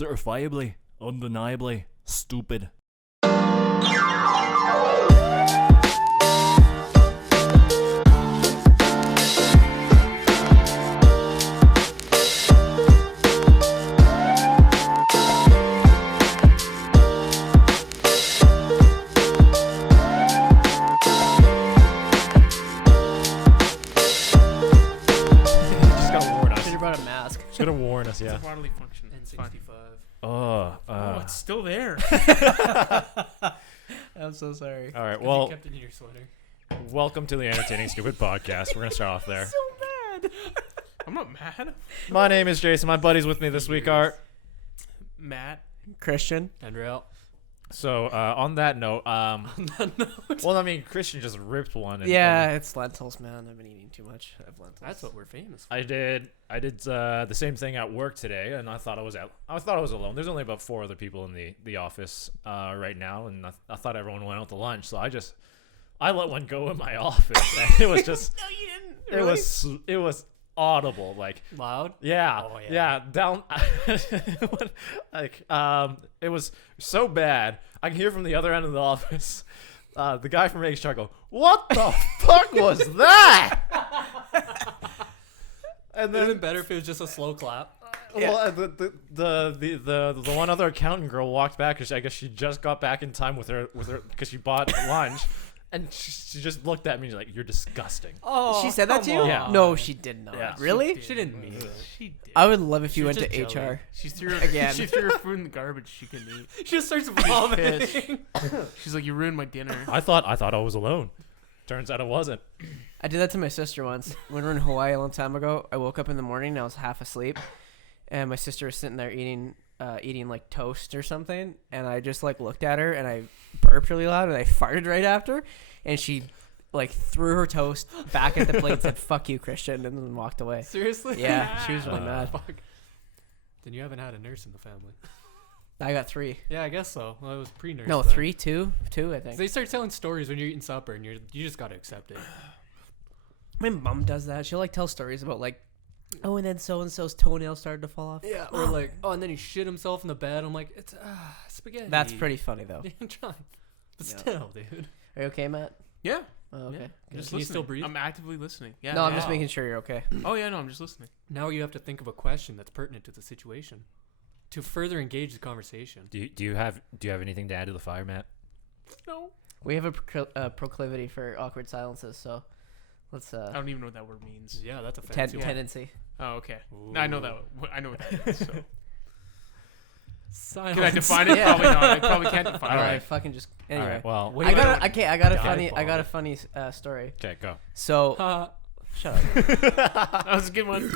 certifiably, undeniably stupid. Gonna warn us, yeah. It's a bodily function. N65. It's still there. I'm so sorry. All right, You well, kept it in your sweater. welcome to the Entertaining Stupid Podcast. We're gonna start off there. So bad. I'm not mad. My name is Jayson. My buddies with me this week are. Matt. Christian. And Rheal. So on that note, well, I mean, Christian just ripped one. Yeah, it's lentils, man. I've been eating too much of lentils. That's what we're famous for. I did the same thing at work today, and I thought I was alone. There's only about 4 other people in the office right now, and I thought everyone went out to lunch, so I let one go in my office. And it was just No, you didn't. Really? it was audible, like Loud? yeah, Oh, yeah, down like it was so bad. I can hear from the other end of the office. The guy from HR go, "What the fuck was that?" And It would have then been better if it was just a slow clap. well, the one other accountant girl walked back because I guess she just got back in time with her because she bought lunch, and she just looked at me and she's like, "You're disgusting." Oh, She said that to you? come Yeah. on. No, she did not. Yeah. Really? She didn't mean it. She did. I would love if She you was went to just jelly. HR. She threw Again. She threw her food in the garbage she couldn't eat. She just starts vomiting. She's like, "You ruined my dinner." I thought I was alone. Turns out I wasn't. I did that to my sister once. When we were in Hawaii a long time ago, I woke up in the morning and I was half asleep. And my sister was sitting there eating like toast or something. And I just like looked at her and I burped really loud and I farted right after. And she like threw her toast back at the plate and said, "Fuck you, Christian," and then walked away. Seriously? Yeah, she was really mad. Fuck. Then you haven't had a nurse in the family. I got 3. Yeah, I guess so. Well, it was pre-nurse. No, then. 3, 2, I think. They start telling stories when you're eating supper, and you just gotta accept it. My mom does that. She'll like tell stories about like, oh, and then so and so's toenail started to fall off. Yeah. Or like, oh, and then he shit himself in the bed. I'm like, it's spaghetti. That's pretty funny though. I'm trying. But Yeah. still, dude. Are you okay, Matt? Yeah. Oh, okay. Yeah. Good. Just Can you listening. still breathe? I'm actively listening. Yeah. No, I'm yeah. just making sure you're okay. Oh yeah, no, I'm just listening. Now you have to think of a question that's pertinent to the situation to further engage the conversation. Do you have anything to add to the fire, Matt? No. We have a proclivity for awkward silences, so let's I don't even know what that word means. Yeah, that's a fancy one. tendency. Oh, okay. I know that. I know what that means. So. Silence. Can I define it? Yeah. Probably not. I probably can't define All it. right, fucking just anyway. All right. Well, Wait, I got wait, a, okay. I got a God, funny. I Paul. got a funny story. okay, go. So shut up. That was a good one.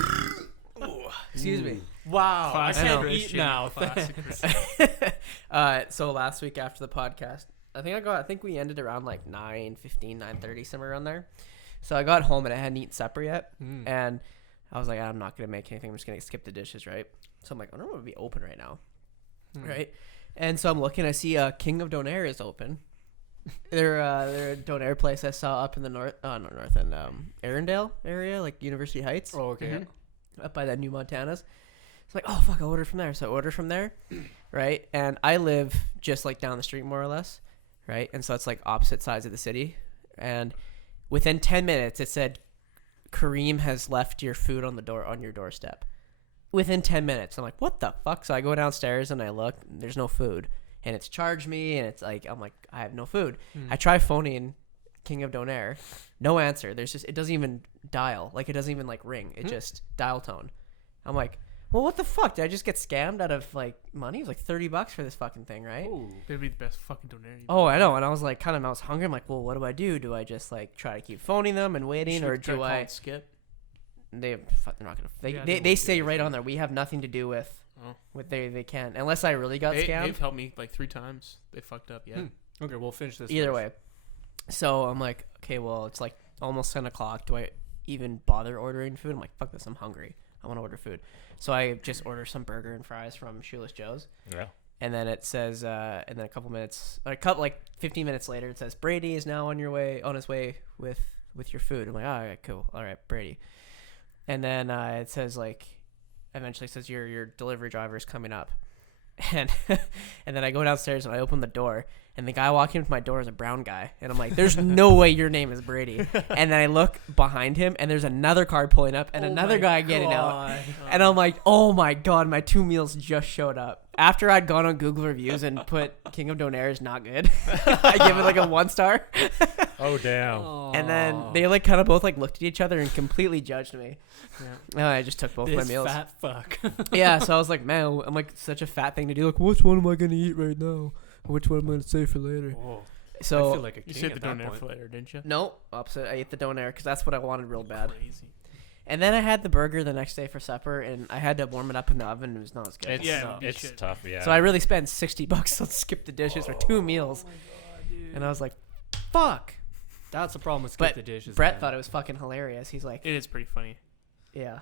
Excuse me. Wow, Classic I can't Christian. eat now. Classic Thanks. So last week after the podcast, I think we ended around like 9:15, 9:30, somewhere around there. So I got home and I hadn't eaten supper yet, and I was like, I'm not gonna make anything. I'm just gonna skip the dishes, right? So I'm like, I don't want to be open right now, right? And so I'm looking. I see King of Donair is open. They're a Donair place I saw up in the north in Arundel area, like University Heights. Oh, okay. Up by that New Montana's. It's like, oh fuck, I'll order from there. So I order from there, right? And I live just like down the street more or less, right? And so it's like opposite sides of the city. And within 10 minutes, it said, Kareem has left your food on your doorstep. Within 10 minutes, I'm like, what the fuck? So I go downstairs and I look, and there's no food, and it's charged me, and it's like, I'm like, I have no food. I try phoning King of Donair, no answer. It doesn't even dial, like it doesn't even like ring. It just dial tone. I'm like, well, what the fuck? Did I just get scammed out of like money? It was like $30 for this fucking thing, right? Ooh. It'd be the best fucking donair. Oh, I know. And I was like, I was hungry. I'm like, well, what do I do? Do I just like try to keep phoning them and waiting, or do I? Skip. They're not gonna. Yeah, They won't say do it. right on there. We have nothing to do with. Oh. With they can't unless I really got scammed. They've helped me like 3 times. They fucked up. Yeah. Okay, we'll finish this. Either first. way. So I'm like, okay, well, it's like almost 10 o'clock. Do I even bother ordering food? I'm like, fuck this. I'm hungry. I want to order food. So I just order some burger and fries from Shoeless Joe's. Yeah. And then it says, and then like 15 minutes later, it says Brady is now on his way with your food. I'm like, all right, cool. All right, Brady. And then it says like, eventually says your delivery driver is coming up. And and then I go downstairs and I open the door, and the guy walking into my door is a brown guy, and I'm like, "There's no way your name is Brady." And then I look behind him, and there's another car pulling up, and another guy getting out, and I'm like, "Oh my god, my 2 meals just showed up." After I'd gone on Google reviews and put King of Donair is not good, I give it like a 1 star. Oh damn. And then they like kind of both like looked at each other and completely judged me. And I just took both my This meals. fat fuck. Yeah, so I was like, man, I'm like such a fat thing to do. Like, which one am I gonna eat right now? Which one am I gonna save for later? Whoa. I So feel like a You king said at the that donair point. for later, didn't you? no, opposite. I ate the donair because that's what I wanted real bad. Crazy. And then I had the burger the next day for supper, and I had to warm it up in the oven. And it was not as good. It's Yeah, you it's should. tough. Yeah. So I really spent $60 on skip the dishes for 2 meals, and I was like, fuck. That's the problem with skip But the dishes. Brett man. thought it was fucking hilarious. He's like, It is pretty funny. yeah.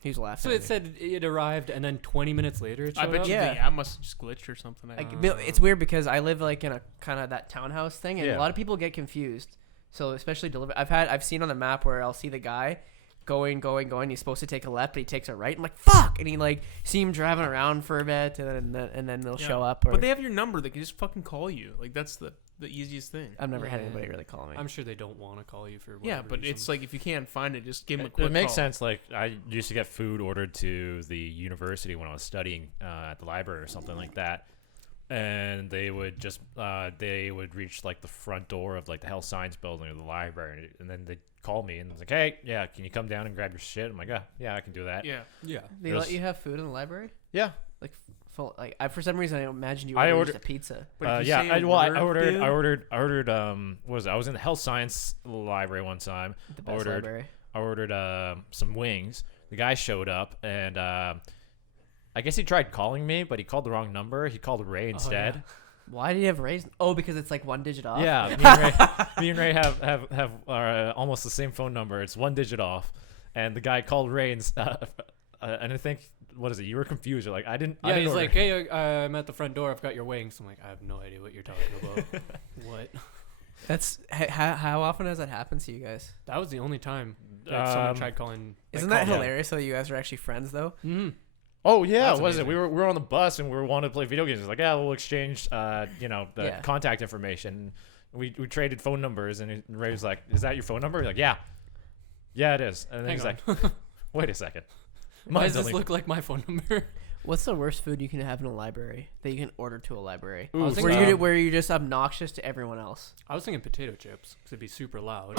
He was laughing. So at it me. said it arrived, and then 20 minutes later it showed I bet up? you Yeah. the app must have just glitched or something. Like, it's weird because I live like in a kind of that townhouse thing, and Yeah. a lot of people get confused. So especially deliver. I've seen on the map where I'll see the guy going. He's supposed to take a left, but he takes a right. I'm like, fuck, and he like see him driving around for a bit, and then they'll show up. Or, But they have your number. They can just fucking call you. Like that's the easiest thing. I've never had Yeah. anybody really call me. I'm sure they don't want to call you for Yeah, whatever but reason. it's like if you can't find it, just give them a It, quick it makes call. sense. Like I used to get food ordered to the university when I was studying at the library or something like that, and they would just they would reach like the front door of like the health science building or the library, and then they'd call me and it's like, hey, yeah, can you come down and grab your shit? I'm like, yeah, I can do that. Yeah. Yeah. They let you have food in the library? Yeah. Like full? Like for some reason I imagined you I ordered ordered- just a pizza. But if you Yeah, say I a ordered word, what was it? I was in the health science library one time. The best Ordered- library. I ordered some wings. The guy showed up and I guess he tried calling me, but he called the wrong number. He called Ray instead. Why did you have raised? Oh, because it's like 1 digit off. Yeah, me and Ray have almost the same phone number. It's 1 digit off, and the guy called Ray and I think, what is it? You were confused. You're like, I didn't. Yeah, he's order. like, hey, I'm at the front door. I've got your wings. I'm like, I have no idea what you're talking about. What? That's how often has that happened to you guys? That was the only time that someone tried calling. Isn't like, that call- hilarious? That you guys are actually friends though. Mhm. Oh yeah, That's was it? amazing. We were on the bus and we wanted to play video games. It's like, yeah, we'll exchange the Yeah. contact information. We traded phone numbers, and Ray was like, "Is that your phone number?" He's like, yeah, it is. And then Hang he's on. like, "Wait a second, Why mine's does this only- look like my phone number? What's the worst food you can have in a library that you can order to a library? Ooh, I was Where thinking- you where you're just obnoxious to everyone else. I was thinking potato chips because it'd be super loud.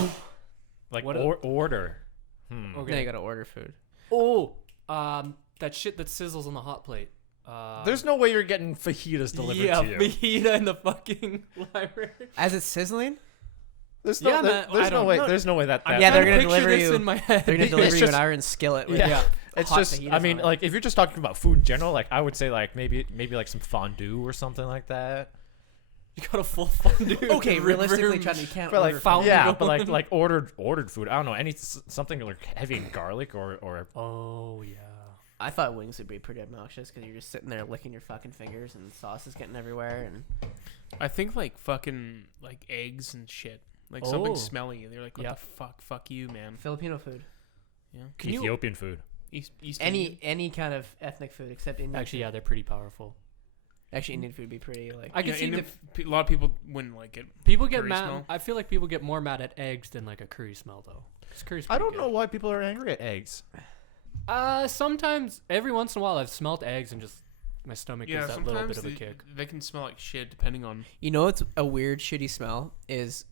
like what order." Okay. Now you gotta order food. Oh, that shit that sizzles on the hot plate. There's no way you're getting fajitas delivered yeah, to you. fajita in the fucking library. As it's sizzling, There's Yeah, no, man, I there's no don't way. know. There's no way that. I'm that Yeah, they're trying to gonna picture deliver this you- in my head. they're gonna deliver It's you an just- iron skillet. With Yeah. It's hot just. fajitas I mean, on it. like if you're just talking about food in general, like I would say, like maybe like some fondue or something like that. You got a full fondue. Okay, realistically, room. Chad, you can't But like, order fountain yeah, going. but like ordered food. I don't know, something like heavy in garlic or Oh yeah. I thought wings would be pretty obnoxious because you're just sitting there licking your fucking fingers and sauce is getting everywhere. And I think like fucking like eggs and shit. Like something Oh. smelly. And they're like, what Yeah. the fuck? Fuck you, man. Filipino food, Yeah. Can you Ethiopian food. East Indian? any kind of ethnic food except Indian. actually? food. Yeah, they're pretty powerful. Actually, Indian food would be pretty like. I can Yeah, see Indian- the a lot of people wouldn't like it. people get curry mad. smell. I feel like people get more mad at eggs than like a curry smell though. 'Cause curry's I pretty don't good. know why people are angry at eggs. Sometimes every once in a while I've smelt eggs and just my stomach Yeah, gets that little sometimes bit of a kick. they can smell like shit depending on. You know what's a weird, shitty smell is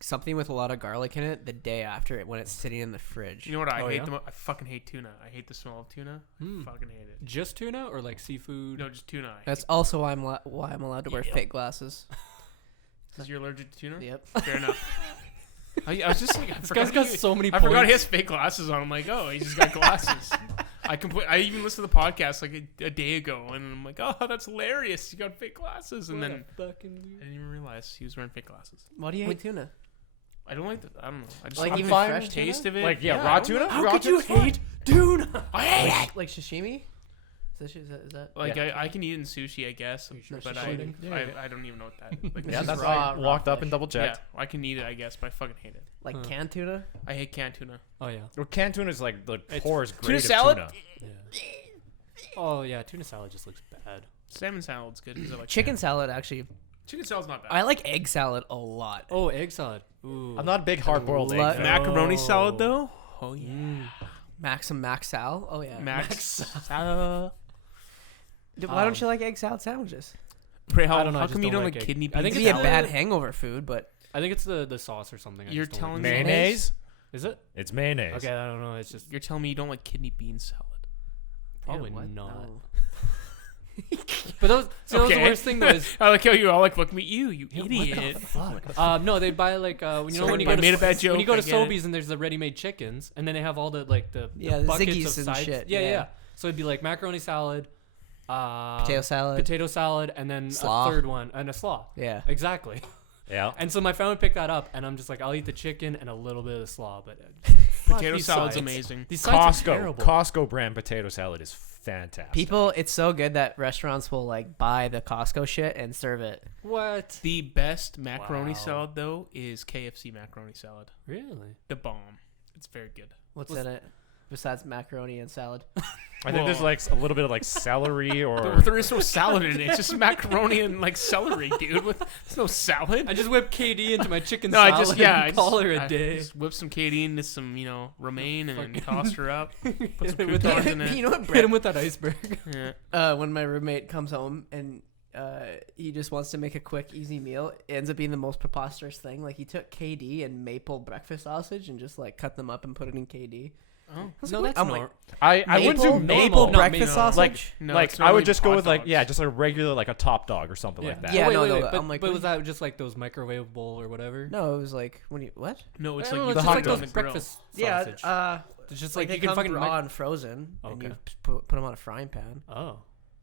something with a lot of garlic in it the day after it when it's sitting in the fridge. You know what I Oh, hate yeah? the most? I fucking hate tuna. I hate the smell of tuna. Hmm. I fucking hate it. Just tuna or like seafood? No, just tuna. That's also why I'm allowed to wear Yep. fake glasses. Because you're allergic to tuna. Yep. Fair enough. I was just like, I This forgot guy's got he- so many I points. forgot he has fake glasses on. I'm like, oh, he just got glasses. I even listened to the podcast like a day ago, and I'm like, oh, that's hilarious. You got fake glasses, and What then a fucking I didn't even realize he was wearing fake glasses. Why do you hate tuna? I don't like the. I don't know. I just Like I'm even fine fresh with the taste tuna? of it. Like I raw don't tuna. know. How Raw could you tuna's fine. hate tuna? I hate it. Like sashimi? Is that? Like Yeah. I can eat it in sushi, I guess, sure but it's I, shredding? I don't even know what that. Like, Yeah, this that's is why raw- I raw walked up fish. and double yeah, checked. I can eat it, I guess, but I fucking hate it. Like Huh. canned tuna? I hate canned tuna. Oh yeah. Well, canned tuna is like the It's- poorest tuna grade of salad? tuna. Yeah. Oh yeah, tuna salad just looks bad. Salmon salad's good. 'Cause I like Chicken salad, actually. Chicken salad's not bad. I like egg salad a lot. Oh, egg salad. Ooh. I'm not a big hard-boiled egg Lo- fan. Macaroni Oh. salad though. Oh yeah. Mm. Max Sal. Oh, yeah. Max salad. Why don't you like egg salad sandwiches? Pray, I don't know, I How just come you don't don't like like egg. kidney I beans? think It'd it's be a salad. bad hangover food, but I think it's the sauce or something. You're just don't telling like me- it. Mayonnaise? Is it? It's mayonnaise. Okay, I don't know. It's just You're telling me you don't like kidney bean salad? probably Ew, what? not. No. But that was the worst thing though. Is, I like how you all like look at me. You idiot. no, they buy like you know Sorry, when you I go to made a bad when you joke, go I to get it. Sobeys and there's the ready-made chickens, and then they have all the the Yeah, the buckets Ziggies of and sides. shit, Yeah, yeah. yeah. So it'd be like macaroni salad, Potato salad. and then Slaw. a third one and a slaw. Yeah. Exactly. Yeah. And so my family picked that up, and I'm just like, I'll eat the chicken and a little bit of the slaw, but Potato these salad's sides. amazing. These sides are Costco. terrible. Costco brand potato salad is fantastic. People, it's so good that restaurants will like buy the Costco shit and serve it. What? The best macaroni Wow. salad though is KFC macaroni salad. Really? The bomb. It's very good. What's in it besides macaroni and salad? I think there's Whoa. like a little bit of like celery or There is no salad in it. It's just macaroni and like celery, dude. There's no salad. I just whip KD into my chicken No, salad I just yeah, and call her a I day. just whip some KD into some romaine and then toss her up. Put some Hit him with croutons that- in it. You know what, Hit Brett? him with that iceberg. Yeah. When my roommate comes home and he just wants to make a quick, easy meal, it ends up being the most preposterous thing. Like he took KD and maple breakfast sausage and just like cut them up and put it in KD. Oh. No, that's I'm not. like, I wouldn't do maple No, breakfast maple. sausage. No, like it's I would normally just go hot with like dogs. just a regular like a top dog or something like that. Yeah, wait, no, wait, no, wait. I'm But, like, but what was do you- that just like those microwavable or whatever? No, it was like when you what? No, it's I don't like know, you it's put just it like on those the grill. breakfast Yeah, sausage. It's just like they you can come fucking raw and frozen, and Okay. you put them on a frying pan. Oh,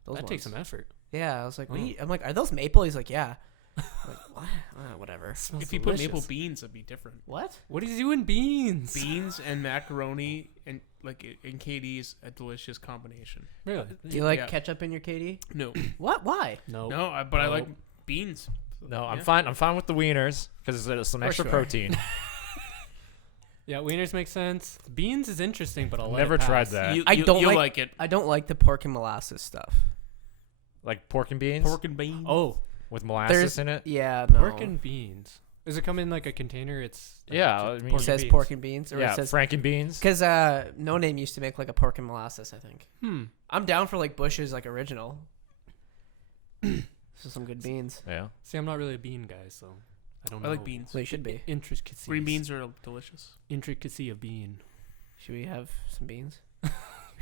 Those that takes ones. some effort. Yeah, I was like, what Oh. I'm like, are those maple? He's like, yeah. I'm like, what? Whatever. Smells If you put delicious. maple beans, it'd be different. What? What is you in beans? Beans and macaroni and like in KD is a delicious combination. Really? Do you like Yeah. ketchup in your KD? No, What? Why? No. no, but I like Nope. beans. No, I'm Yeah. fine. I'm fine with the wieners because there's some extra sure. protein. Yeah, wieners make sense. Beans is interesting, but I'll let Never it tried pass. that. I don't you'll like- like it. I don't like the pork and molasses stuff. Like pork and beans Pork and beans. Oh, with molasses There's in it. Yeah, no. pork and beans. Does it come in like a container? It's like Yeah, just I mean- it pork says and pork beans. and beans, or Yeah, it says Frankenbeans. because No Name used to make like a pork and molasses. I think Hmm. I'm down for like Bush's like original. So some good beans. Yeah. See, I'm not really a bean guy, so I don't I know. like beans. Well, you should be. Intricacies. Green beans are delicious. Intricacy of bean. Should we have some beans? We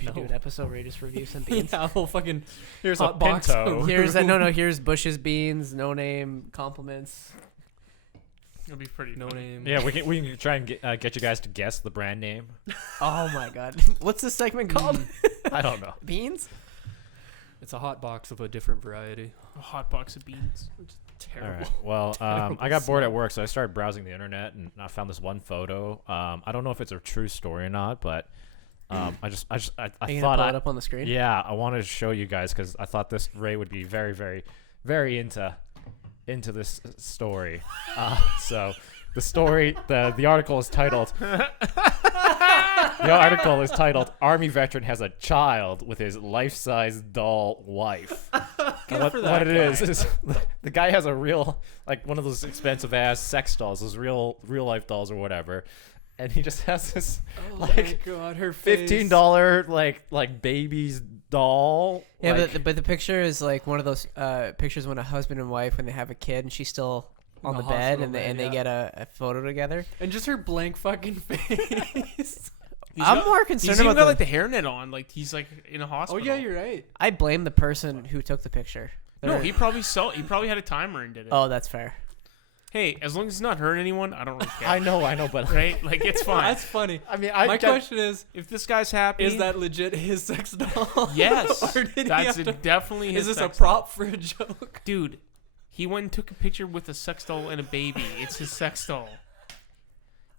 should do No. an episode where you just review some beans. Yeah, whole fucking Here's hot a box pinto. of- Here's no. Here's Bush's beans. No Name compliments. It'll be pretty. no funny. name. Yeah, we can try and get you guys to guess the brand name. Oh my god. What's this segment called? I don't know. Beans? It's a hot box of a different variety. A hot box of beans. All Terrible. right. Well, Terrible I got bored at smell. work, so I started browsing the internet and I found this one photo. I don't know if it's a true story or not, but I Are you thought gonna pull it up on the screen? yeah, I wanted to show you guys because I thought this Ray would be very, very, very into this story. So the story, the article is titled. The article is titled "Army Veteran Has a Child with His Life-Size Doll Wife." And what it is the guy has a real, like one of those expensive ass sex dolls, those real life dolls or whatever, and he just has this Oh like my god, her face. $15 like baby's doll. Yeah, like, but the picture is like one of those pictures when a husband and wife when they have a kid and she's still on In the the bed hospital and they bed, yeah. get a photo together. And just her blank fucking face. I'm more concerned He's even about got like the hairnet on. Like he's like in a Oh hospital. yeah, you're right. I blame the person who took the picture. No, They're- he probably had a timer and did it. Oh, that's fair. Hey, as long as it's not hurting anyone, I don't really care. I know, but Right? Like it's fine. That's funny. I mean, My question is If this guy's happy, is that legit his sex doll? yes? Or did he That's have to- definitely his. Is this a sex doll. prop for a joke? Dude? He went and took a picture with a sex doll and a baby. It's his sex doll.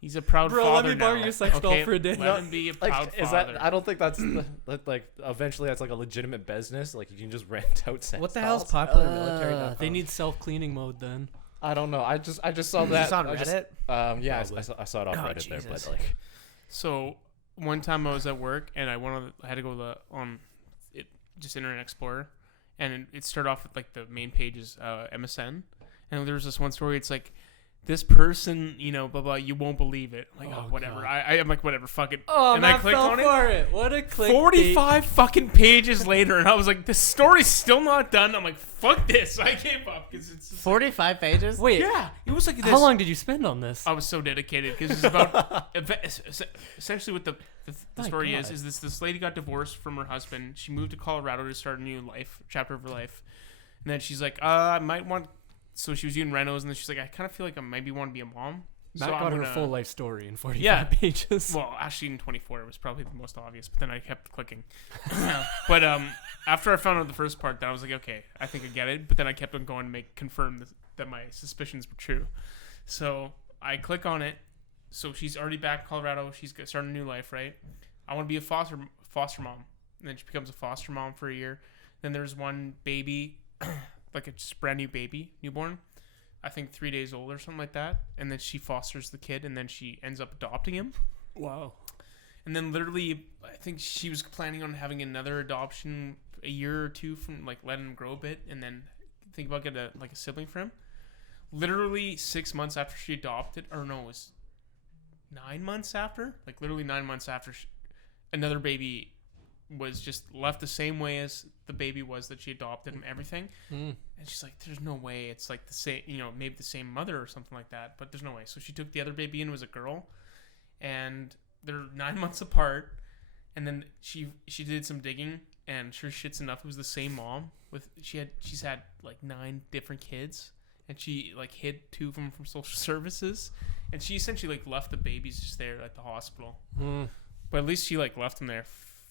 He's a proud Bro, father let me borrow now. your sex doll Okay? for a day. Let him be a proud like is father. that? I don't think that's like eventually that's like a legitimate business. Like you can just rent out sex What the hell's dolls. popular in military? They need self-cleaning mode then. I don't know. I just saw that. It's on I just- Reddit. yeah, Probably. I saw it on Oh, Reddit there, but Jesus. like, So one time I was at work and I had to go to the just Internet Explorer, and it started off with like the main page is MSN, and there was this one story. It's like, this person, you know, blah blah. You won't believe it. I'm like, oh, whatever. God. I'm like, whatever, fuck it. Oh, and Matt I clicked fell on for it. What a click. 45 fucking pages later, and I was like, this story's still not done. I'm like, fuck this. I gave up because it's just, 45 pages. Wait, yeah. It was like this. how long did you spend on this? I was so dedicated because it's about essentially what the My story God. is this lady got divorced from her husband. She moved to Colorado to start a new life, chapter of her life, and then she's like, I might want. So she was doing renos, and then she's like, I kind of feel like I maybe want to be a mom. Matt so got I'm her gonna, full life story in 45 Yeah. pages. Well, actually, in 24, it was probably the most obvious, but then I kept clicking. But after I found out the first part, then I was like, okay, I think I get it. But then I kept on going to confirm that my suspicions were true. So I click on it. So she's already back in Colorado. She's starting a new life, right? I want to be a foster mom. And then she becomes a foster mom for a year. Then there's one baby, like a just brand new baby, newborn. I think 3 days old or something like that. And then she fosters the kid, and then she ends up adopting him. Wow. And then literally, I think she was planning on having another adoption a year or two from like letting him grow a bit, and then think about getting a sibling for him. Literally 6 months after she adopted, or no, it was 9 months after. Like literally 9 months after, another baby was just left the same way as the baby was that she adopted and everything. And she's like, there's no way it's like the same, you know, maybe the same mother or something like that, but there's no way. So she took the other baby in, it was a girl, and they're 9 months apart. And then she did some digging, and sure shit's enough, it was the same mom with she's had like 9 different kids, and she like hid 2 of them from social services, and she essentially like left the babies just there at the hospital. But at least she like left them there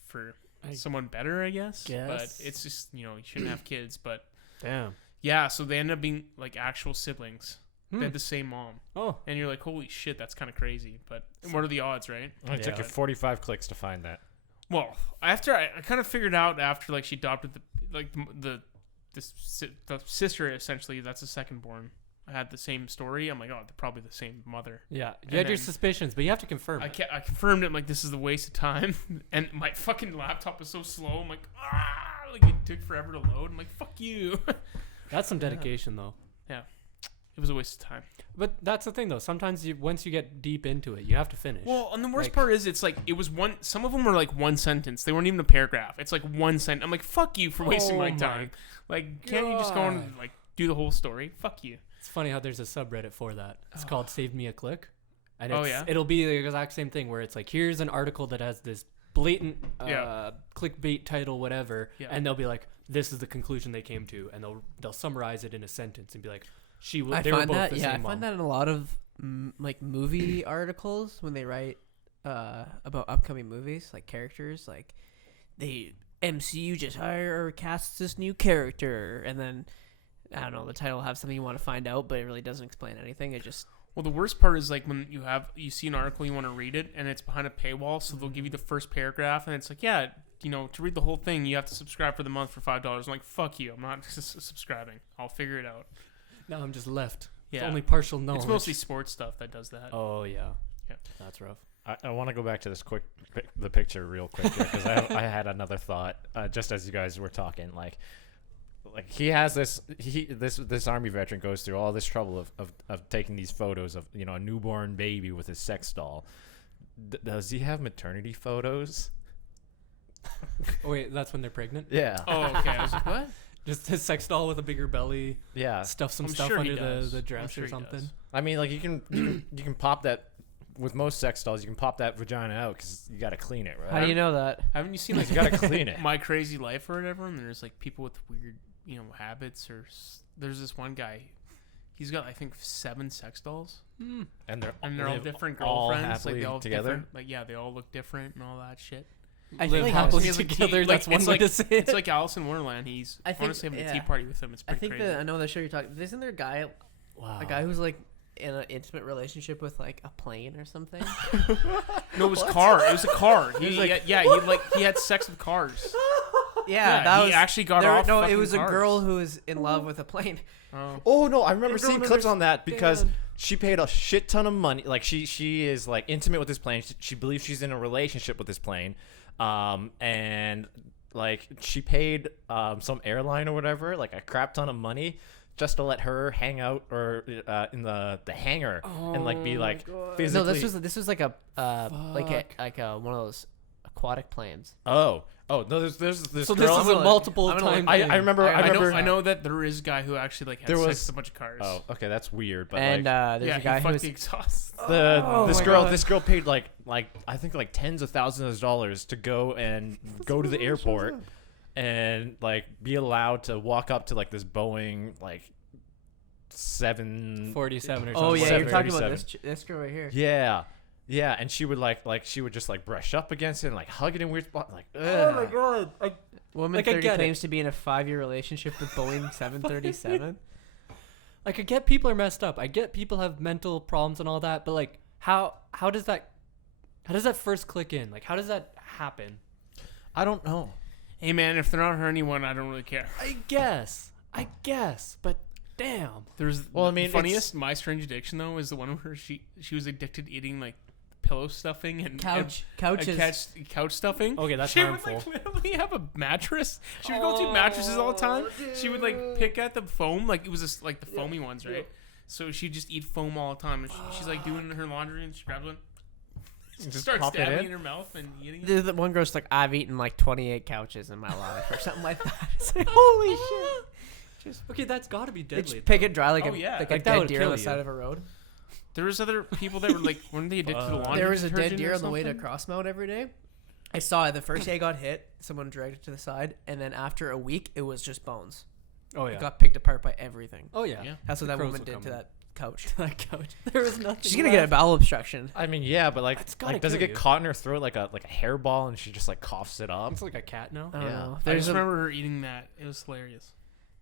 for someone better, I guess. But it's just, you know, you shouldn't have kids. But Damn. yeah, so they end up being like actual siblings. They had the same mom. Oh. And you're like, holy shit, that's kind of crazy. But what are the odds, right? It took you 45 clicks to find that. Well, after I kind of figured out after like she adopted the sister, essentially, that's the second born. I had the same story. I'm like, oh, they're probably the same mother. Yeah. And You had your then- suspicions, but you have to confirm. I confirmed it. I'm like, this is a waste of time. And my fucking laptop was so slow. I'm like, like it took forever to load. I'm like, fuck you. That's some dedication, though. It was a waste of time. But that's the thing, though. Sometimes once you get deep into it, you have to finish. Well, and the worst Like- part is, it's like it was one. Some of them were like one sentence. They weren't even a paragraph. It's like one sentence. I'm like, fuck you for wasting Oh my my time. Like, can't you just go and like do the whole story? Fuck you. It's funny how there's a subreddit for that. It's called Save Me a Click. And Oh, it's, yeah? it'll be the exact same thing where it's like, here's an article that has this blatant Yeah. clickbait title, whatever, Yeah. and they'll be like, this is the conclusion they came to, and they'll summarize it in a sentence and be like, they were both the same I mom. find that in a lot of like movie articles when they write about upcoming movies, like characters, like they MCU just hire or casts this new character, and then I don't know, the title will have something you want to find out, but it really doesn't explain anything. It just Well, the worst part is like when you see an article, you want to read it, and it's behind a paywall, so they'll give you the first paragraph, and it's like, yeah, you know, to read the whole thing, you have to subscribe for the month for $5. I'm like, fuck you, I'm not subscribing. I'll figure it out. Now I'm just left. Yeah. With only partial knowledge. It's mostly sports stuff that does that. Oh, yeah. Yeah. That's rough. I want to go back to this the picture real quick because I had another thought just as you guys were talking. Like he has this army veteran goes through all this trouble of taking these photos of, you know, a newborn baby with his sex doll. Does he have maternity photos? Oh, wait, that's when they're pregnant? Yeah. Oh, okay. I was like, what? Just his sex doll with a bigger belly, Yeah. stuff some I'm stuff sure he under does. the I'm dress sure or he something. does. I mean, like you can pop that with most sex dolls. You can pop that vagina out because you got to clean it, right? how do you know that? Haven't you seen like You got to clean it. My Crazy Life or whatever? And there's like people with weird, you know, habits. Or there's this one guy. He's got, I think, 7 sex dolls, And they're and they're all different all girlfriends. Like happily they all together? different. Like yeah, they all look different and all that shit. I Live think happily It's like together. like, That's one it's way like, to say it. It's like Alice in Wonderland. He's I think- honestly having a tea yeah. party with him. It's I pretty think crazy. that I know the show you're talking. Isn't there a guy Wow. a guy who's like in an intimate relationship with like a plane or something? No, it was car. It was a car. He was like, he had sex with cars. Yeah, Yeah, that he was actually got there, off No, it fucking was a cars. girl who was in love with a plane. Oh. Oh no, I remember The girl seeing never clips on that because stand. she paid a shit ton of money. Like she is like intimate with this plane. She believes she's in a relationship with this plane, and like she paid some airline or whatever like a crap ton of money just to let her hang out or in the hangar and like be like physically. No, this was like a one of those aquatic planes. Oh no, there's this So girl. this is a multiple I'm gonna time. I thing. remember. I know that there is a guy who actually like had There sex was- with a bunch of cars. Oh, okay, that's weird. But And like there's yeah, a guy he who fucked was the exhaust. this girl paid like I think like tens of thousands of dollars to go to the airport and like be allowed to walk up to like this Boeing like 747 47 or something. Oh yeah, you're talking about 737. this girl right here. Yeah, and she would like she would just like brush up against it and like hug it in weird spots. Like, Oh my ugh. god! Woman Like, I 30 get it. claims to be in a 5-year relationship with Boeing 737. Like I get people are messed up. I get people have mental problems and all that, but like how does that first click in? Like how does that happen? I don't know. Hey man, if they're not hurting anyone, I don't really care. I guess, but damn. There's Well, I the mean, funniest My Strange Addiction though is the one where she was addicted to eating like pillow stuffing and Couches. couch stuffing. Okay, that's she harmful. would like literally have a mattress. She would go through mattresses all the time. She would like pick at the foam, like it was just like the foamy ones, right? So she'd just eat foam all the time. And she's like doing her laundry and she grabs one, Just starts pop it stabbing in? in her mouth and eating it. There's the one girl's like, I've eaten like 28 couches in my life or something like that. It's like, holy shit. Okay, that's got to be They deadly. just pick it dry like Oh, a yeah. like Like, a that dead would deer on kill the you. side of a road. There was other people that were like, weren't they addicted to laundry? There was a dead detergent deer or on the way to something? Crossmount every day. I saw it the first day I got hit. Someone dragged it to the side, and then after a week, it was just bones. Oh It yeah. got picked apart by everything. Oh yeah. Yeah. That's what The that crows woman will did come to in. that couch. That couch. There was nothing. She's gonna get a left. bowel obstruction. I mean, yeah, but like, It's gotta like does it kill get you. caught in her throat like a hairball and she just like coughs it up? It's like a cat now. I don't Yeah. know. I There's just a, remember her eating that. It was hilarious.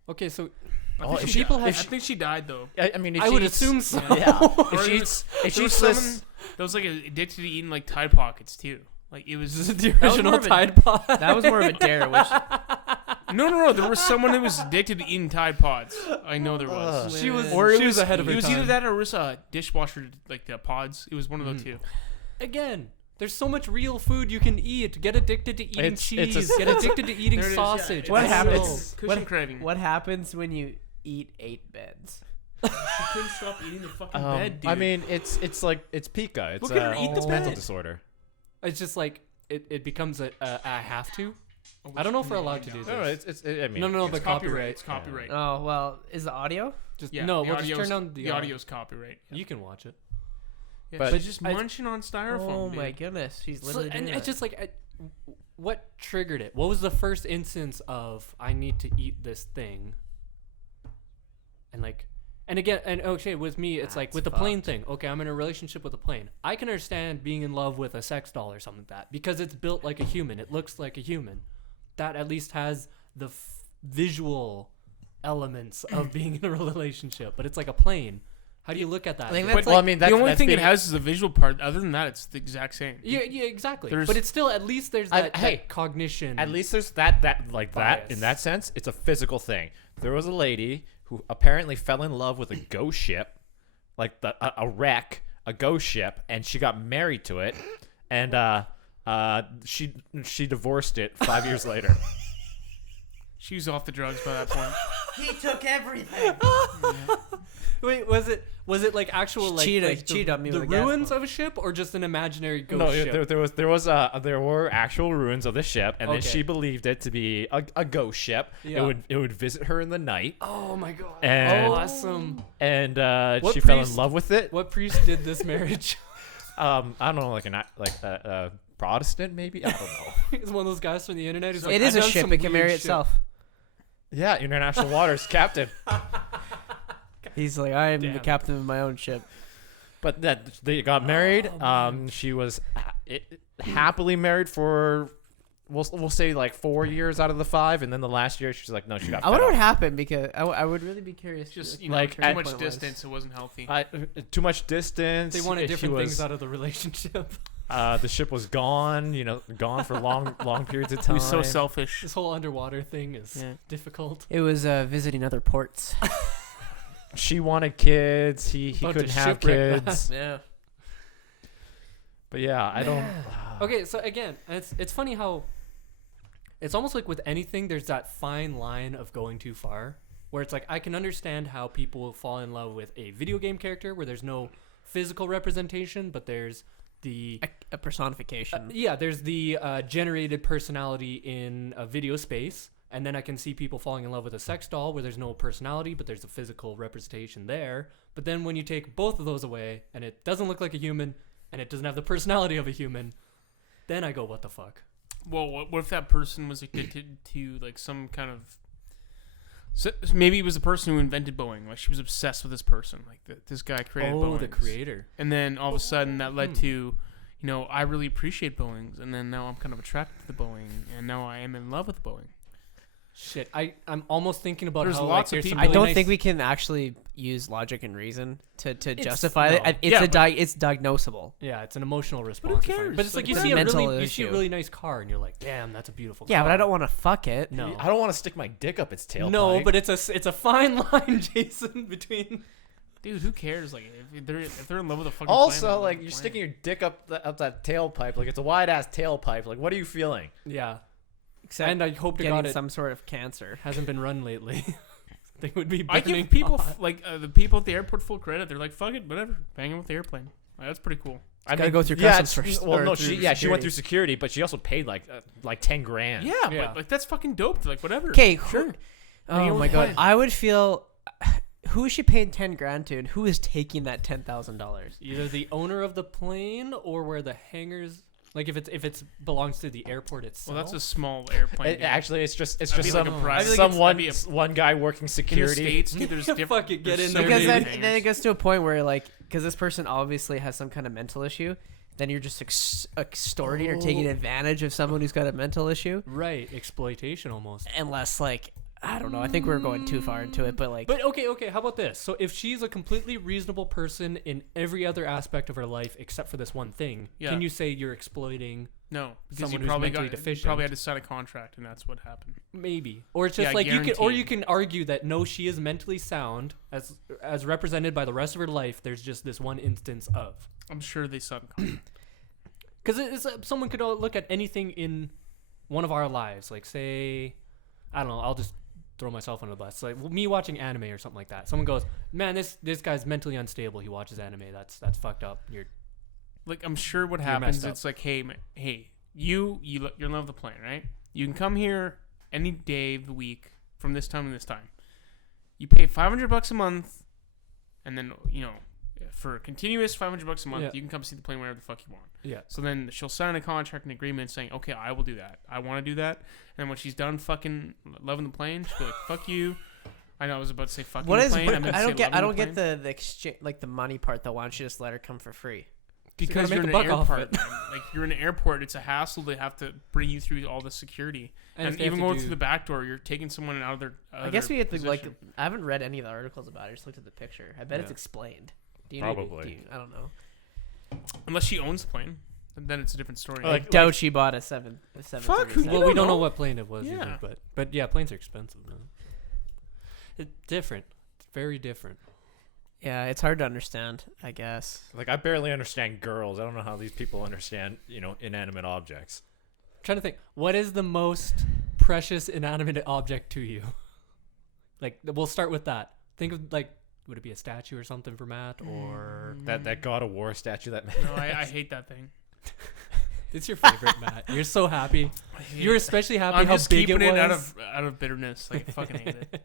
Okay, so Oh, I think if she people died. have- I think she died though. I mean, if I she would eats- assume so. Yeah. Or if she there eats, was- if she there was eats this, someone that was like addicted to eating like Tide Pockets too. Like it was This is the was original more of a- Tide Pod. that was more of a dare. Which no. There was someone who was addicted to eating Tide Pods. I know there was. She was. Or it she was ahead of her It was time. either that or it was a dishwasher like the pods. It was one of the two. Again, there's so much real food you can eat. Get addicted to eating It's a- cheese. Get addicted to eating There it is, yeah. sausage. What It's happens- Cushion what- craving. what happens when you eat 8 beds? She couldn't stop eating the fucking bed, dude. I mean, it's like it's pica. It's Look at her eat the it's mental bed. disorder. It's just like it becomes a have to. I don't know if we're allowed to do this. No, it's I mean, No, it's but copyright. It's Yeah. copyright. Oh well, is the audio? Just Yeah, no. the We'll just audio's- turn down the audio. audio's copyright. You can watch it. Yeah, But- she's just I- munching on styrofoam. Oh dude. my goodness, she's So, literally and doing it's that. just like, what triggered it? What was the first instance of I need to eat this thing? And like, and again, and okay, with me, it's like That's with the plane fucked. thing. Okay, I'm in a relationship with a plane. I can understand being in love with a sex doll or something like that because it's built like a human. It looks like a human. That at least has the visual elements of being in a relationship. But it's like a plane. How do you look at that? I think But that's well, like, I mean, the only that's thing it being- has is the visual part. Other than that, it's the exact same. yeah, exactly. There's- But it's still at least there's I- that, hey, that cognition. At least there's that like that in Bias. that sense. It's a physical thing. There was a lady who apparently fell in love with a ghost ship, like a wreck, a ghost ship, and she got married to it, and she divorced it 5 years later. She was off the drugs by that point. he took everything. Wait, was it like actual like, Cheated- like cheated on me the with a gas ruins pump. of a ship or just an imaginary ghost No, ship? there were actual ruins of the ship, and then Okay. she believed it to be a ghost ship. Yeah. It would visit her in the night, Oh my god! And- awesome. and What she fell in priest- love with it. What priest did this marriage? I don't know, like a Protestant maybe. I don't know. It's one of those guys from the internet. Who's like, It is "I've a done ship. some It can marry weird shit." itself. Yeah, international waters, captain. He's like, I am the Damn. captain of my own ship. But that they got married. Oh, man. She was happily married for we'll say like 4 years out of the 5, and then the last year she's like, no, she got. I wonder fed what up. happened because I would really be curious. Just Like, too at- much distance. It wasn't healthy. Too much distance. They wanted She different things was- out of the relationship. The ship was gone. Gone for long periods of He time. was so selfish. This whole underwater thing is Yeah. difficult. It was visiting other ports. She wanted kids. He About to couldn't have shipwreck kids. yeah. But yeah, I don't. Okay, so again, it's funny how it's almost like with anything, there's that fine line of going too far, where it's like I can understand how people will fall in love with a video game character where there's no physical representation, but there's the A personification. there's the generated personality in a video space, and then I can see people falling in love with a sex doll where there's no personality, but there's a physical representation there. But then when you take both of those away, and it doesn't look like a human, and it doesn't have the personality of a human, then I go, what the fuck? Well, what if that person was addicted to like some kind of? So maybe it was the person who invented Boeing. Like she was obsessed with this person. Like this guy created Boeing. The creator. And then all of a sudden that led to, I really appreciate Boeings, and then now I'm kind of attracted to the Boeing, and now I am in love with Boeing. Shit, I'm almost thinking about There's how lots like, of there's some people- I don't really think nice- we can actually use logic and reason to justify no. it. Yeah, It's diagnosable. Yeah, it's an emotional response. who it's fine. cares? But it's like Like, you it's see a a mental really you see a issue. really nice car and you're like, damn, that's a beautiful Yeah, car. but I don't want to fuck it. No. I don't want to stick my dick up its tailpipe. No, but it's a fine line, Jason, between Dude, who cares? Like if they're in love with a fucking also, planet, like, they're you're playing. sticking your dick up that tailpipe. Like, it's a wide-ass tailpipe. Like, what are you feeling? yeah. Except And I hope to getting God it some sort of cancer. hasn't been run lately. They would be I burning give people hot. the people at the airport full credit. They're like, fuck it, whatever, banging with the airplane. Like, that's pretty cool. Gotta go through yeah, customs first, Well, or no, through she went security. through security, but she also paid like 10 grand. Yeah, Yeah. but like that's fucking dope. Like whatever. Okay, sure. Oh with my the god, plane. I would feel. Who is she paying 10 grand to, and who is taking that $10,000? Either the owner of the plane or where the hangars, like if it's belongs to the airport itself. Well, that's a small airplane. Actually, it's just That'd be like some a private- one guy working in the security. States, dude, there's different. Fuck it, get there's in so there, Because many then hangars. it gets to a point where, like, because this person obviously has some kind of mental issue, then you're just extorting or taking advantage of someone who's got a mental issue. right, exploitation almost. Unless, like, I don't know. I think we're going too far into it, but like, But okay, how about this? So if she's a completely reasonable person in every other aspect of her life except for this one thing, Yeah. can you say you're exploiting? No, because Someone you who's probably mentally got deficient. probably had to sign a contract, and that's what happened. Maybe, or it's just Yeah, like you guaranteed. can argue that no, she is mentally sound as represented by the rest of her life. There's just this one instance of I'm sure they signed a contract. because someone could look at anything in one of our lives, like say, I don't know, I'll just throw myself under the bus, like me watching anime or something like that. Someone goes, man, this guy's mentally unstable. He watches anime. That's fucked up. You're Like I'm sure what You're happens, messed up. it's like, hey, you're in love with the plane, right? You can come here any day of the week from this time to this time. You pay $500 a month, and then for a continuous $500 a month, Yeah. you can come see the plane whenever the fuck you want. yeah. So then she'll sign a contract and agreement saying, okay, I will do that. I want to do that. And then when she's done fucking loving the plane, she'll be like, fuck you. I know I was about to say fucking what the is? plane. I meant to I say don't get. I loving don't the get plane. the exchange, like the money part though. Why don't you just let her come for free? Because gotta you're in make an a buck off airport. it. Man. Like you're in an airport, it's a hassle. They have to bring you through all the security, And and if they have even to going do- through the back door, you're taking someone out of their. I guess we have to like. position. I haven't read any of the articles about it. I just looked at the picture. I bet it's Yeah. explained. Do you Probably. I don't know. Unless she owns the plane, then it's a different story. I Like- doubt she bought a 737. Fuck, who- Well, don't we don't know know. what plane it was Yeah. either, but yeah, planes are expensive, man. It's different. It's very different. Yeah, it's hard to understand. I guess. Like, I barely understand girls. I don't know how these people understand, inanimate objects. I'm trying to think, what is the most precious inanimate object to you? Like, we'll start with that. Think of like, would it be a statue or something for Matt, or That God of War statue that No, I hate that thing. it's your favorite, Matt? You're so happy. I hate You're it. especially happy I'm how just big keeping it it was. out of bitterness. Like I fucking hate it.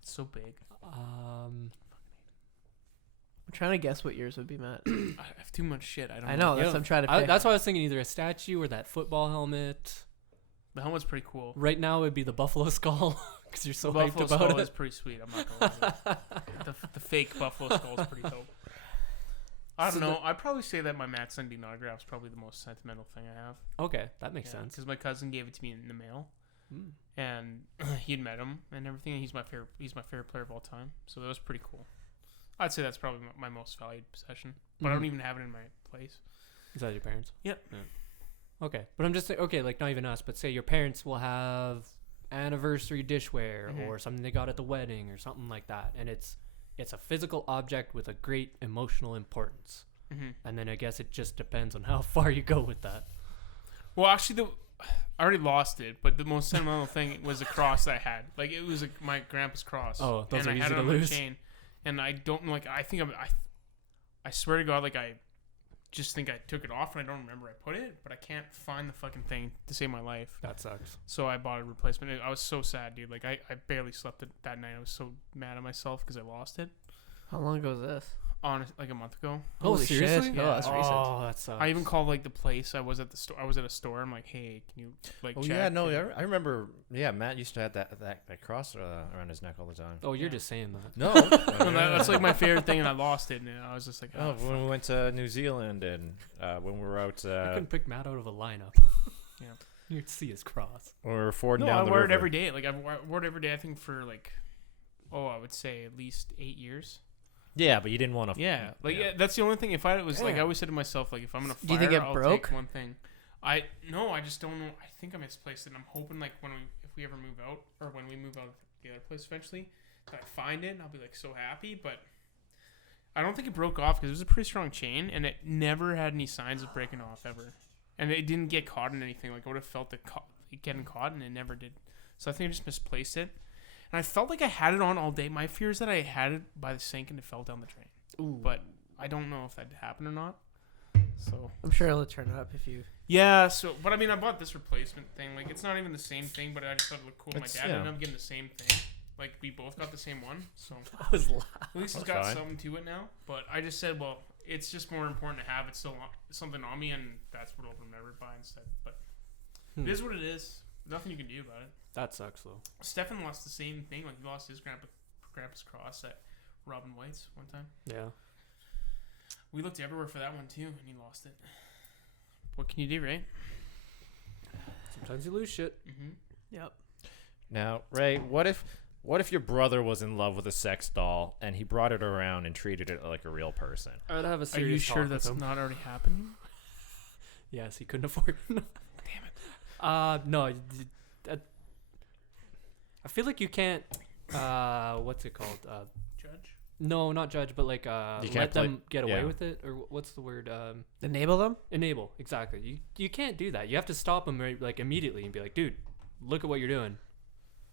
It's so big. Um, I'm trying to guess what yours would be, Matt. I have too much shit. I don't. I know. That's yeah, what I'm trying to pick. that's why I was thinking either a statue or that football helmet. The helmet's pretty cool. Right now, it'd be the buffalo skull because you're so The hyped buffalo about skull it. is pretty sweet. I'm not gonna lie. The fake buffalo skull is pretty dope. I don't So know. I'd probably say that my Matt sending autograph is probably the most sentimental thing I have. Okay, that makes sense. Because my cousin gave it to me in the mail, Mm. and he'd met him and everything. And he's my favorite. He's my favorite player of all time. So that was pretty cool. I'd say that's probably my most valued possession. But I don't Mhm. even have it in my place. Is that your parents? Yep. Yeah. Okay, but I'm just saying, okay, like not even us, but say your parents will have anniversary dishware Mhm. or something they got at the wedding or something like that, and it's a physical object with a great emotional importance. Mm-hmm. And then I guess it just depends on how far you go with that. Well, actually, I already lost it, but the most sentimental thing was the cross I had. Like it was my grandpa's cross. Oh, those and are I easy had it to on my lose. chain, and I don't like. I swear to God, like I just think I took it off, and I don't remember I put it, but I can't find the fucking thing to save my life. That sucks. So I bought a replacement. I was so sad, dude. Like I barely slept that night. I was so mad at myself because I lost it. How long ago was this? Like a month ago. Oh, Holy seriously? shit. Yeah. Oh, that's recent. Oh, that sucks. I even called like the place. I was at the store. I was at a store. I'm like, hey, can you like? Oh check? yeah, no, I remember. Yeah, Matt used to have that cross around his neck all the time. Oh, you're Yeah. just saying that. No, That's like my favorite thing, and I lost it, and I was just like, Oh, oh, when we went to New Zealand and when we were out, I couldn't pick Matt out of a lineup. Yeah. You'd see his cross. when we were fording no, down I the wore river. it every day. Like I've worn it every day. I think for like, I would say at least 8 years. Yeah, but you didn't want to. Yeah, like that's the only thing. If I was like, I Yeah. always said to myself, like, if I'm gonna fire, Do you think it I'll broke? take one thing. I just don't know. I think I misplaced it. And I'm hoping like if we ever move out or when we move out of the other place eventually, that I find it and I'll be like so happy. But I don't think it broke off because it was a pretty strong chain and it never had any signs of breaking off ever, and it didn't get caught in anything. Like I would have felt it getting caught and it never did. So I think I just misplaced it. And I felt like I had it on all day. My fear is that I had it by the sink and it fell down the drain. Ooh. But I don't know if that happened or not. So I'm sure it'll turn up if you. yeah. So, but I mean, I bought this replacement thing. Like, it's not even the same thing, but I just thought it looked cool. It's- My dad yeah. ended up getting the same thing. Like, we both got the same one. So I was loud. at least it's That's got fine. something to it now. But I just said, well, it's just more important to have it still something on me, and that's what I'll remember it by instead. But it is what it is. Nothing you can do about it. That sucks though. Stefan lost the same thing. Like, he lost his grandpa's cross at Robin White's one time. Yeah. We looked everywhere for that one too, and he lost it. What can you do, right? Sometimes you lose shit. Mm-hmm. Yep. Now, Ray, what if your brother was in love with a sex doll and he brought it around and treated it like a real person? I would have a Are serious you sure talk that's with him. not already happening? Yes, he couldn't afford. Damn it. No. I feel like you can't. What's it called? Judge? No, not judge, but like can't let play- them get away yeah. with it, or what's the word? Enable them? Enable. Exactly. You can't do that. You have to stop them like immediately and be like, dude, look at what you're doing.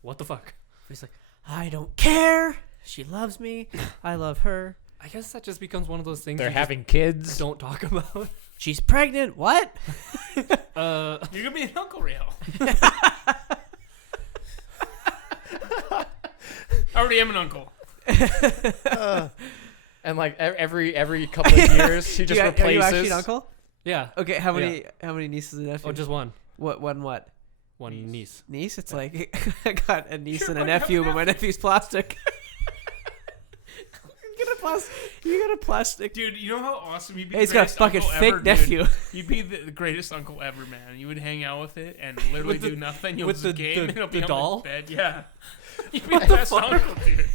What the fuck? He's like, I don't care. She loves me. I love her. I guess that just becomes one of those things They're you just having kids. don't talk about. She's pregnant. What? You're gonna be an Uncle Rheal. I already am an uncle. And like every couple of years, he just Are you actually replaces. an uncle? Yeah. Okay, how many nieces and nephews? Oh, just one. what? One niece. Niece? It's like I got a niece Sure, and a why do you have nephew, a but my nephew's plastic. You got a plastic. Dude, you know how awesome you'd be? Hey, The he's got a greatest fucking uncle fake ever, dude? nephew. You'd be the greatest uncle ever, man. You would hang out with it and literally With the- do nothing. You'll with just the- game the- and it'll the be doll? on his bed. Yeah. You'd be the best uncle, dude.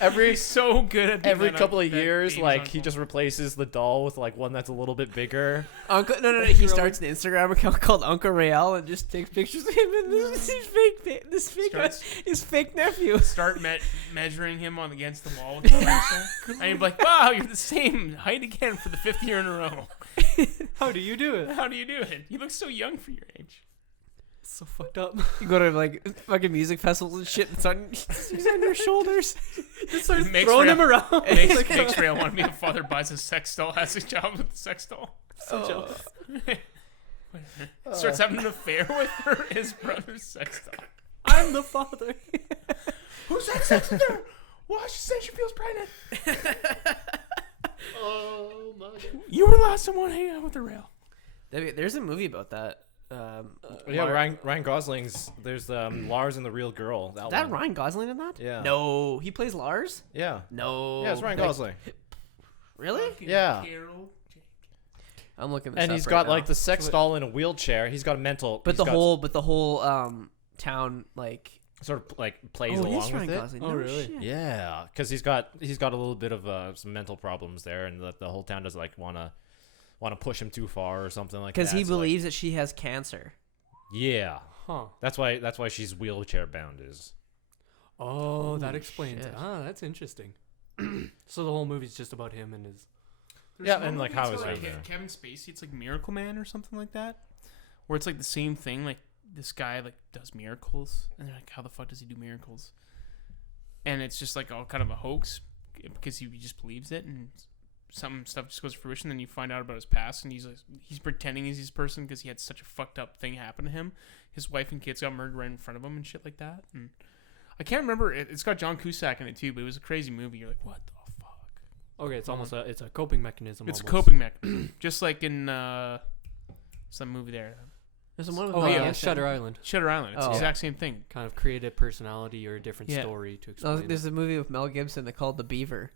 Every He's so good at being every that couple of that years, baby's like he uncle. just replaces the doll with like one that's a little bit bigger. Uncle, no. He starts an Instagram account called Uncle Rheal and just takes pictures of him and his fake nephew. Start measuring him on against the wall with the pencil. And you'd be like, wow, you're the same height again for the 5th year in a row. How do you do it? How do you do it? You look so young for your age. So fucked up. You go to like fucking music festivals and shit. It's on, he's on your shoulders. Just starts Makes throwing Rheal- him around. Makes Rheal want to be a father, buys a sex doll, has a job with the sex doll. So jealous. Starts having an affair with his brother's sex doll. I'm the father. Who's that sex doll? Why she said she feels pregnant? Oh my god. You were the last one hanging out with the rail. There's a movie about that. Yeah, Ryan Gosling's. There's Lars and the Real Girl. Is that Ryan Gosling in that? Yeah. No, he plays Lars. Yeah. No. Yeah, it's Ryan Gosling. Really? Yeah. I'm looking. This And up he's right got now. like the sex doll in a wheelchair. He's got a mental. But he's the got whole town like. sort of like plays Oh, it along is Ryan with it. Gosling. Oh, No really? shit. Yeah, because he's got a little bit of some mental problems there, and the whole town doesn't like want to push him too far or something like that. Because he So, like, believes that she has cancer. yeah, Huh. that's why she's wheelchair bound. Is Oh, that Holy explains shit. it. Ah, that's interesting. So the whole movie's just about him and his. Yeah, and, like, how is like it there? Kevin Spacey? It's like Miracle Man or something like that, where it's like the same thing. Like this guy like does miracles, and they're like, how the fuck does he do miracles? And it's just like all kind of a hoax because he just believes it, and some stuff just goes to fruition. Then you find out about his past, and he's pretending he's this person because he had such a fucked up thing happen to him. His wife and kids got murdered right in front of him and shit like that. And I can't remember. It's got John Cusack in it too, but it was a crazy movie. You're like, what the fuck? Okay, it's almost it's a coping mechanism. It's a almost. coping mechanism, just like in some movie there, There's one with Oh Mel yeah, Gibson. Shutter Island. Shutter Island. It's Oh. the exact same thing. Kind of create a personality or a different Yeah. story to Oh, explain. there's a movie with Mel Gibson called The Beaver,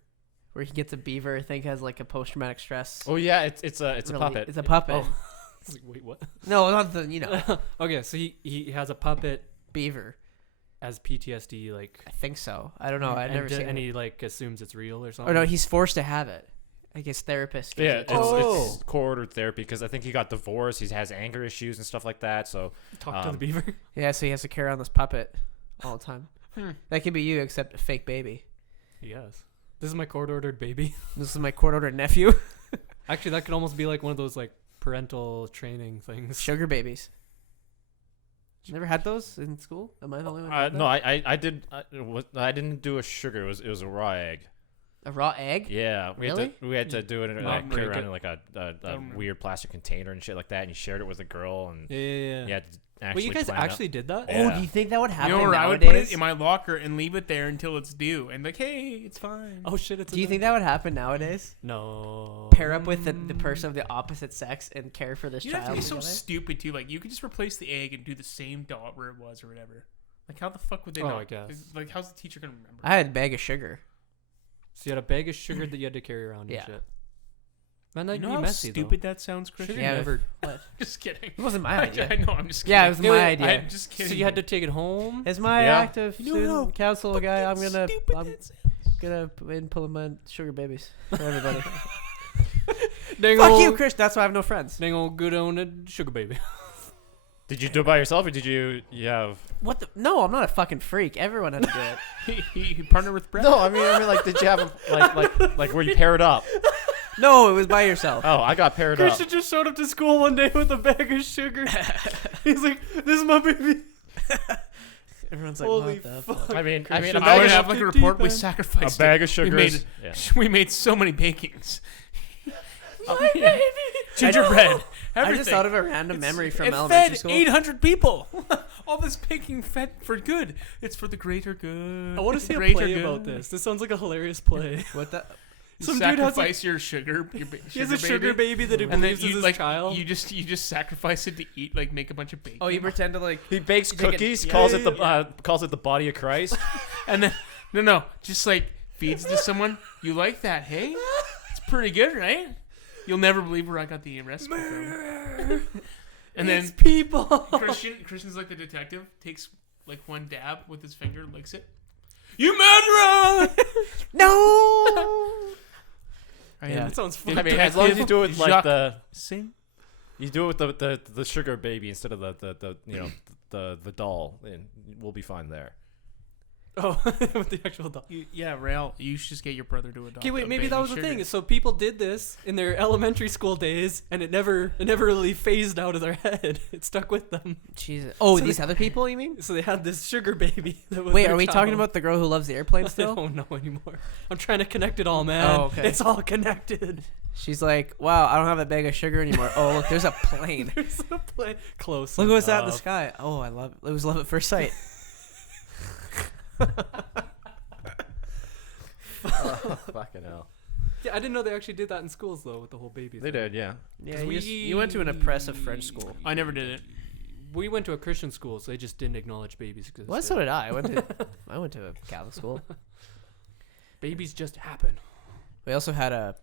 where he gets a beaver. I think has like a post traumatic stress. Oh yeah, it's a really- puppet. It's a puppet. Oh. It's like, wait, what? No, not the Okay, so he has a puppet beaver. as PTSD, like, I think so. I don't know. I've never seen and it. he like assumes it's real or something. Or no, he's forced to have it. Like his therapist. gives Yeah, it it's, to him. it's court-ordered therapy because I think he got divorced. He has anger issues and stuff like that. So Talk to the beaver. Yeah, so he has to carry around this puppet all the time. That could be you, except a fake baby. Yes. This is my court-ordered baby. This is my court-ordered nephew. Actually, that could almost be like one of those like parental training things. Sugar babies. You never had those in school? Am I the only one? who had no, that? I did. I didn't do a sugar. It was a raw egg. A raw egg? Yeah, Really? we had to do it in Not like carry break around it. in like a remember. weird plastic container and shit like that, and you shared it with a girl, and Yeah. you had to actually Wait, you guys plan out- actually did that? Yeah. Oh, do you think that would You happen know where I would nowadays? put it in my locker and leave it there until it's due, and like, hey, it's fine. Oh shit! It's Do you think that would happen nowadays? No. Pair up with the person of the opposite sex and care for this You'd have child to be so together? stupid too. Like you could just replace the egg and do the same dot where it was or whatever. Like how the fuck would they Oh, know? I guess. Like how's the teacher gonna remember? I had a bag of sugar. So you had a bag of sugar that you had to carry around Yeah. and shit. Man, that'd you know be how messy stupid that sounds, though. Christian? Sugar Yeah, never. What? Just kidding. It wasn't my idea. I know. I'm just kidding. Yeah, it was Wait, my wait, idea. I'm just kidding. So you had to take it home. As my Yeah. active You know how student council guy, I'm gonna stupid implement sugar babies for everybody. Dang Fuck ol'- you, Chris. That's why I have no friends. Dang old good old sugar baby. Did you do it by yourself, or did you have? What the? No, I'm not a fucking freak. Everyone had to do it. he partnered with Brett. No, I mean, like, did you have like where you pair it up? No, it was by yourself. Oh, I got paired up. Christian just showed up to school one day with a bag of sugar. He's like, "This is my baby." Everyone's like, Holy what the fuck. I mean, Christian, a I bag would of have like a Deep report. We end. sacrificed a bag of it. sugar. We is- made, yeah. we made so many bakings. Gingerbread. I just thought of a random memory from it elementary fed school. 800 people. All this baking fed for good. It's for the greater good. I want to see a Greater play good. about this. This sounds like a hilarious play. What the? You Some dude has sacrifice your sugar. Your He has a sugar baby that he and then believes is you his like child. you just sacrifice it to eat, like make a bunch of bacon. Oh, you pretend to like. He bakes Take it- cookies, yeah, calls yeah, it calls it the body of Christ. and then no, just like feeds it to someone. You like that? Hey, it's pretty good, right? You'll never believe where I got the recipe from. And then It's people. Christian's like the detective, takes like one dab with his finger, licks it. You murderer! No. Yeah. That sounds I fun. mean, as long as you do it with like Jacques. you do it with the sugar baby instead of the you know the doll, and we'll be fine there. Oh, with the actual dog. Yeah, Rheal, you should just get your brother to adopt. Okay, wait. a Maybe baby that was the sugar. thing. So people did this in their elementary school days, and it never really phased out of their head. It stuck with them. Jesus. Oh, So these other people, you mean? So they had this sugar baby. That was Wait, their are we talking child. about the girl who loves the airplane I still? don't know anymore. I'm trying to connect it all, man. Oh, okay. It's all connected. She's like, wow, I don't have a bag of sugar anymore. Oh, look, there's a plane. There's a play close. Look what's that in the enough. sky. Oh, I love it. It was love at first sight. Fucking hell. Yeah, I didn't know they actually did that in schools though, with the whole baby. They thing. did, yeah. Yeah, We- you went to an oppressive French school. I never did it. We went to a Christian school, so they just didn't acknowledge babies existed. Well, so did I. I went to a Catholic school. Babies just happen. We also had a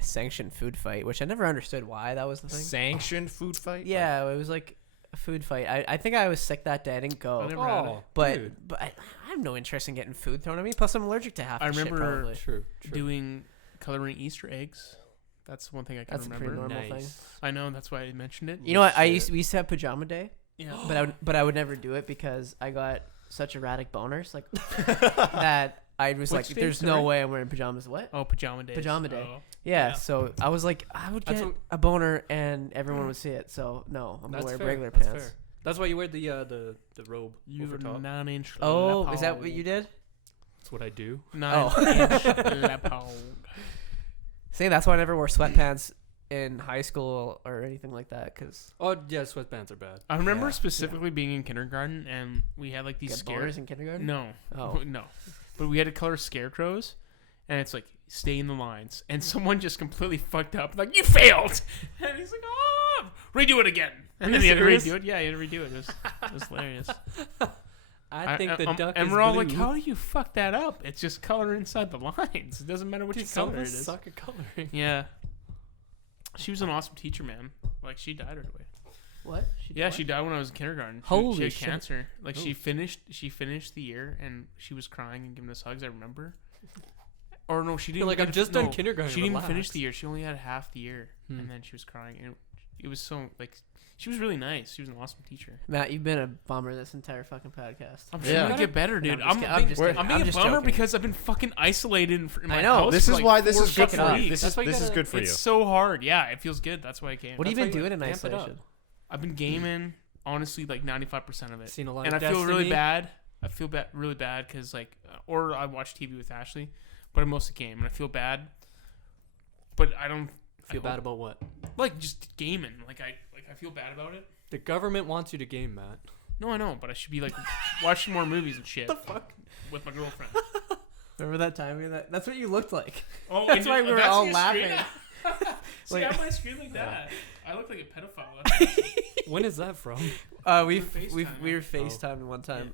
sanctioned food fight, which I never understood why that was the thing. Sanctioned food fight. Yeah, it was like a food fight. I think I was sick that day. I didn't go. I never had it. But dude. I have no interest in getting food thrown at me. Plus, I'm allergic to half I the shit, remember probably. True. Doing coloring Easter eggs. That's one thing I can That's a pretty remember. normal thing. Nice. I know, that's why I mentioned it. You know what? Shit. We used to have pajama day, Yeah. but I would never do it because I got such erratic boners like that. I was Which like, day, there's no sorry? way I'm wearing pajamas. What? Oh, pajama day. Pajama day. Oh. Yeah, Yeah. so I was like, I would That's get what- a boner and everyone would see it. So no, I'm gonna That's wear fair. regular That's pants. fair. That's why you wear the robe You over have top. a 9-inch. Oh, leopard. is that what you did? That's what I do. 9-inch leopard. See, that's why I never wore sweatpants in high school or anything like that. Cause Oh yeah, sweatpants are bad. I remember Yeah. specifically being in kindergarten and we had like these get scares. boners in kindergarten. No. Oh. No. But we had to color scarecrows and it's like stay in the lines. And someone just completely fucked up, like, you failed. And he's like, oh, redo it again. And then he had to serious? redo it. Yeah, he had to redo it. It was hilarious. I think the duck and is we're all blue. like, how do you fuck that up? It's just color inside the lines. It doesn't matter what Dude, you some color of it us is. suck at coloring. Yeah. She was an awesome teacher, man. Like, she died right away. What? Yeah, she died when I was in kindergarten. Holy she had shit. cancer. Like, Oof. she finished the year and she was crying and giving us hugs. I remember. Or no, she You're didn't. like, get I'm to- just no, done kindergarten. She didn't even finish relax. the year. She only had half the year, and then she was crying. And it was so like she was really nice. She was an awesome teacher. Matt, you've been a bummer this entire fucking podcast. I'm Yeah. trying to get better, dude. No, I'm I'm just kidding. being I'm a just bummer joking. because I've been fucking isolated in my I know. house This for is like why this 4 is good fucking for you. weeks. This why you is gotta- good for you. It's so hard. Yeah, it feels good. That's why I came. What have you That's been why doing in amp it up. isolation? I've been gaming. Honestly, like 95% of it. Seen a lot And I of feel really Destiny. bad. I feel really bad because like, or I watch TV with Ashley, but I mostly game and I feel bad. But I don't Feel bad about what? like just gaming. Like I feel bad about it. The government wants you to game, Matt. No, I know, but I should be like watching more movies and shit. The fuck? With my girlfriend. Remember that time? That's what you looked like. Oh, That's why we were that's all your laughing. screen? See, Wait. I have my screen like that. I look like a pedophile. When is that from? We FaceTime, were yeah. FaceTiming one time.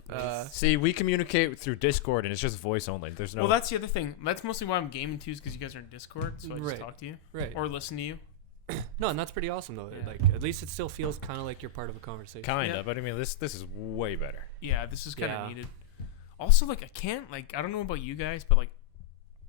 See, we communicate through Discord, and it's just voice only. There's no. Well, that's the other thing. That's mostly why I'm gaming too, is because you guys are in Discord, so I just Right. talk to you Right. or listen to you. No, and that's pretty awesome though. Yeah. Like at least it still feels kind of like you're part of a conversation. Kinda, Yeah. but I mean, this is way better. Yeah, this is kind of Yeah. needed. Also, like I can't I don't know about you guys, but like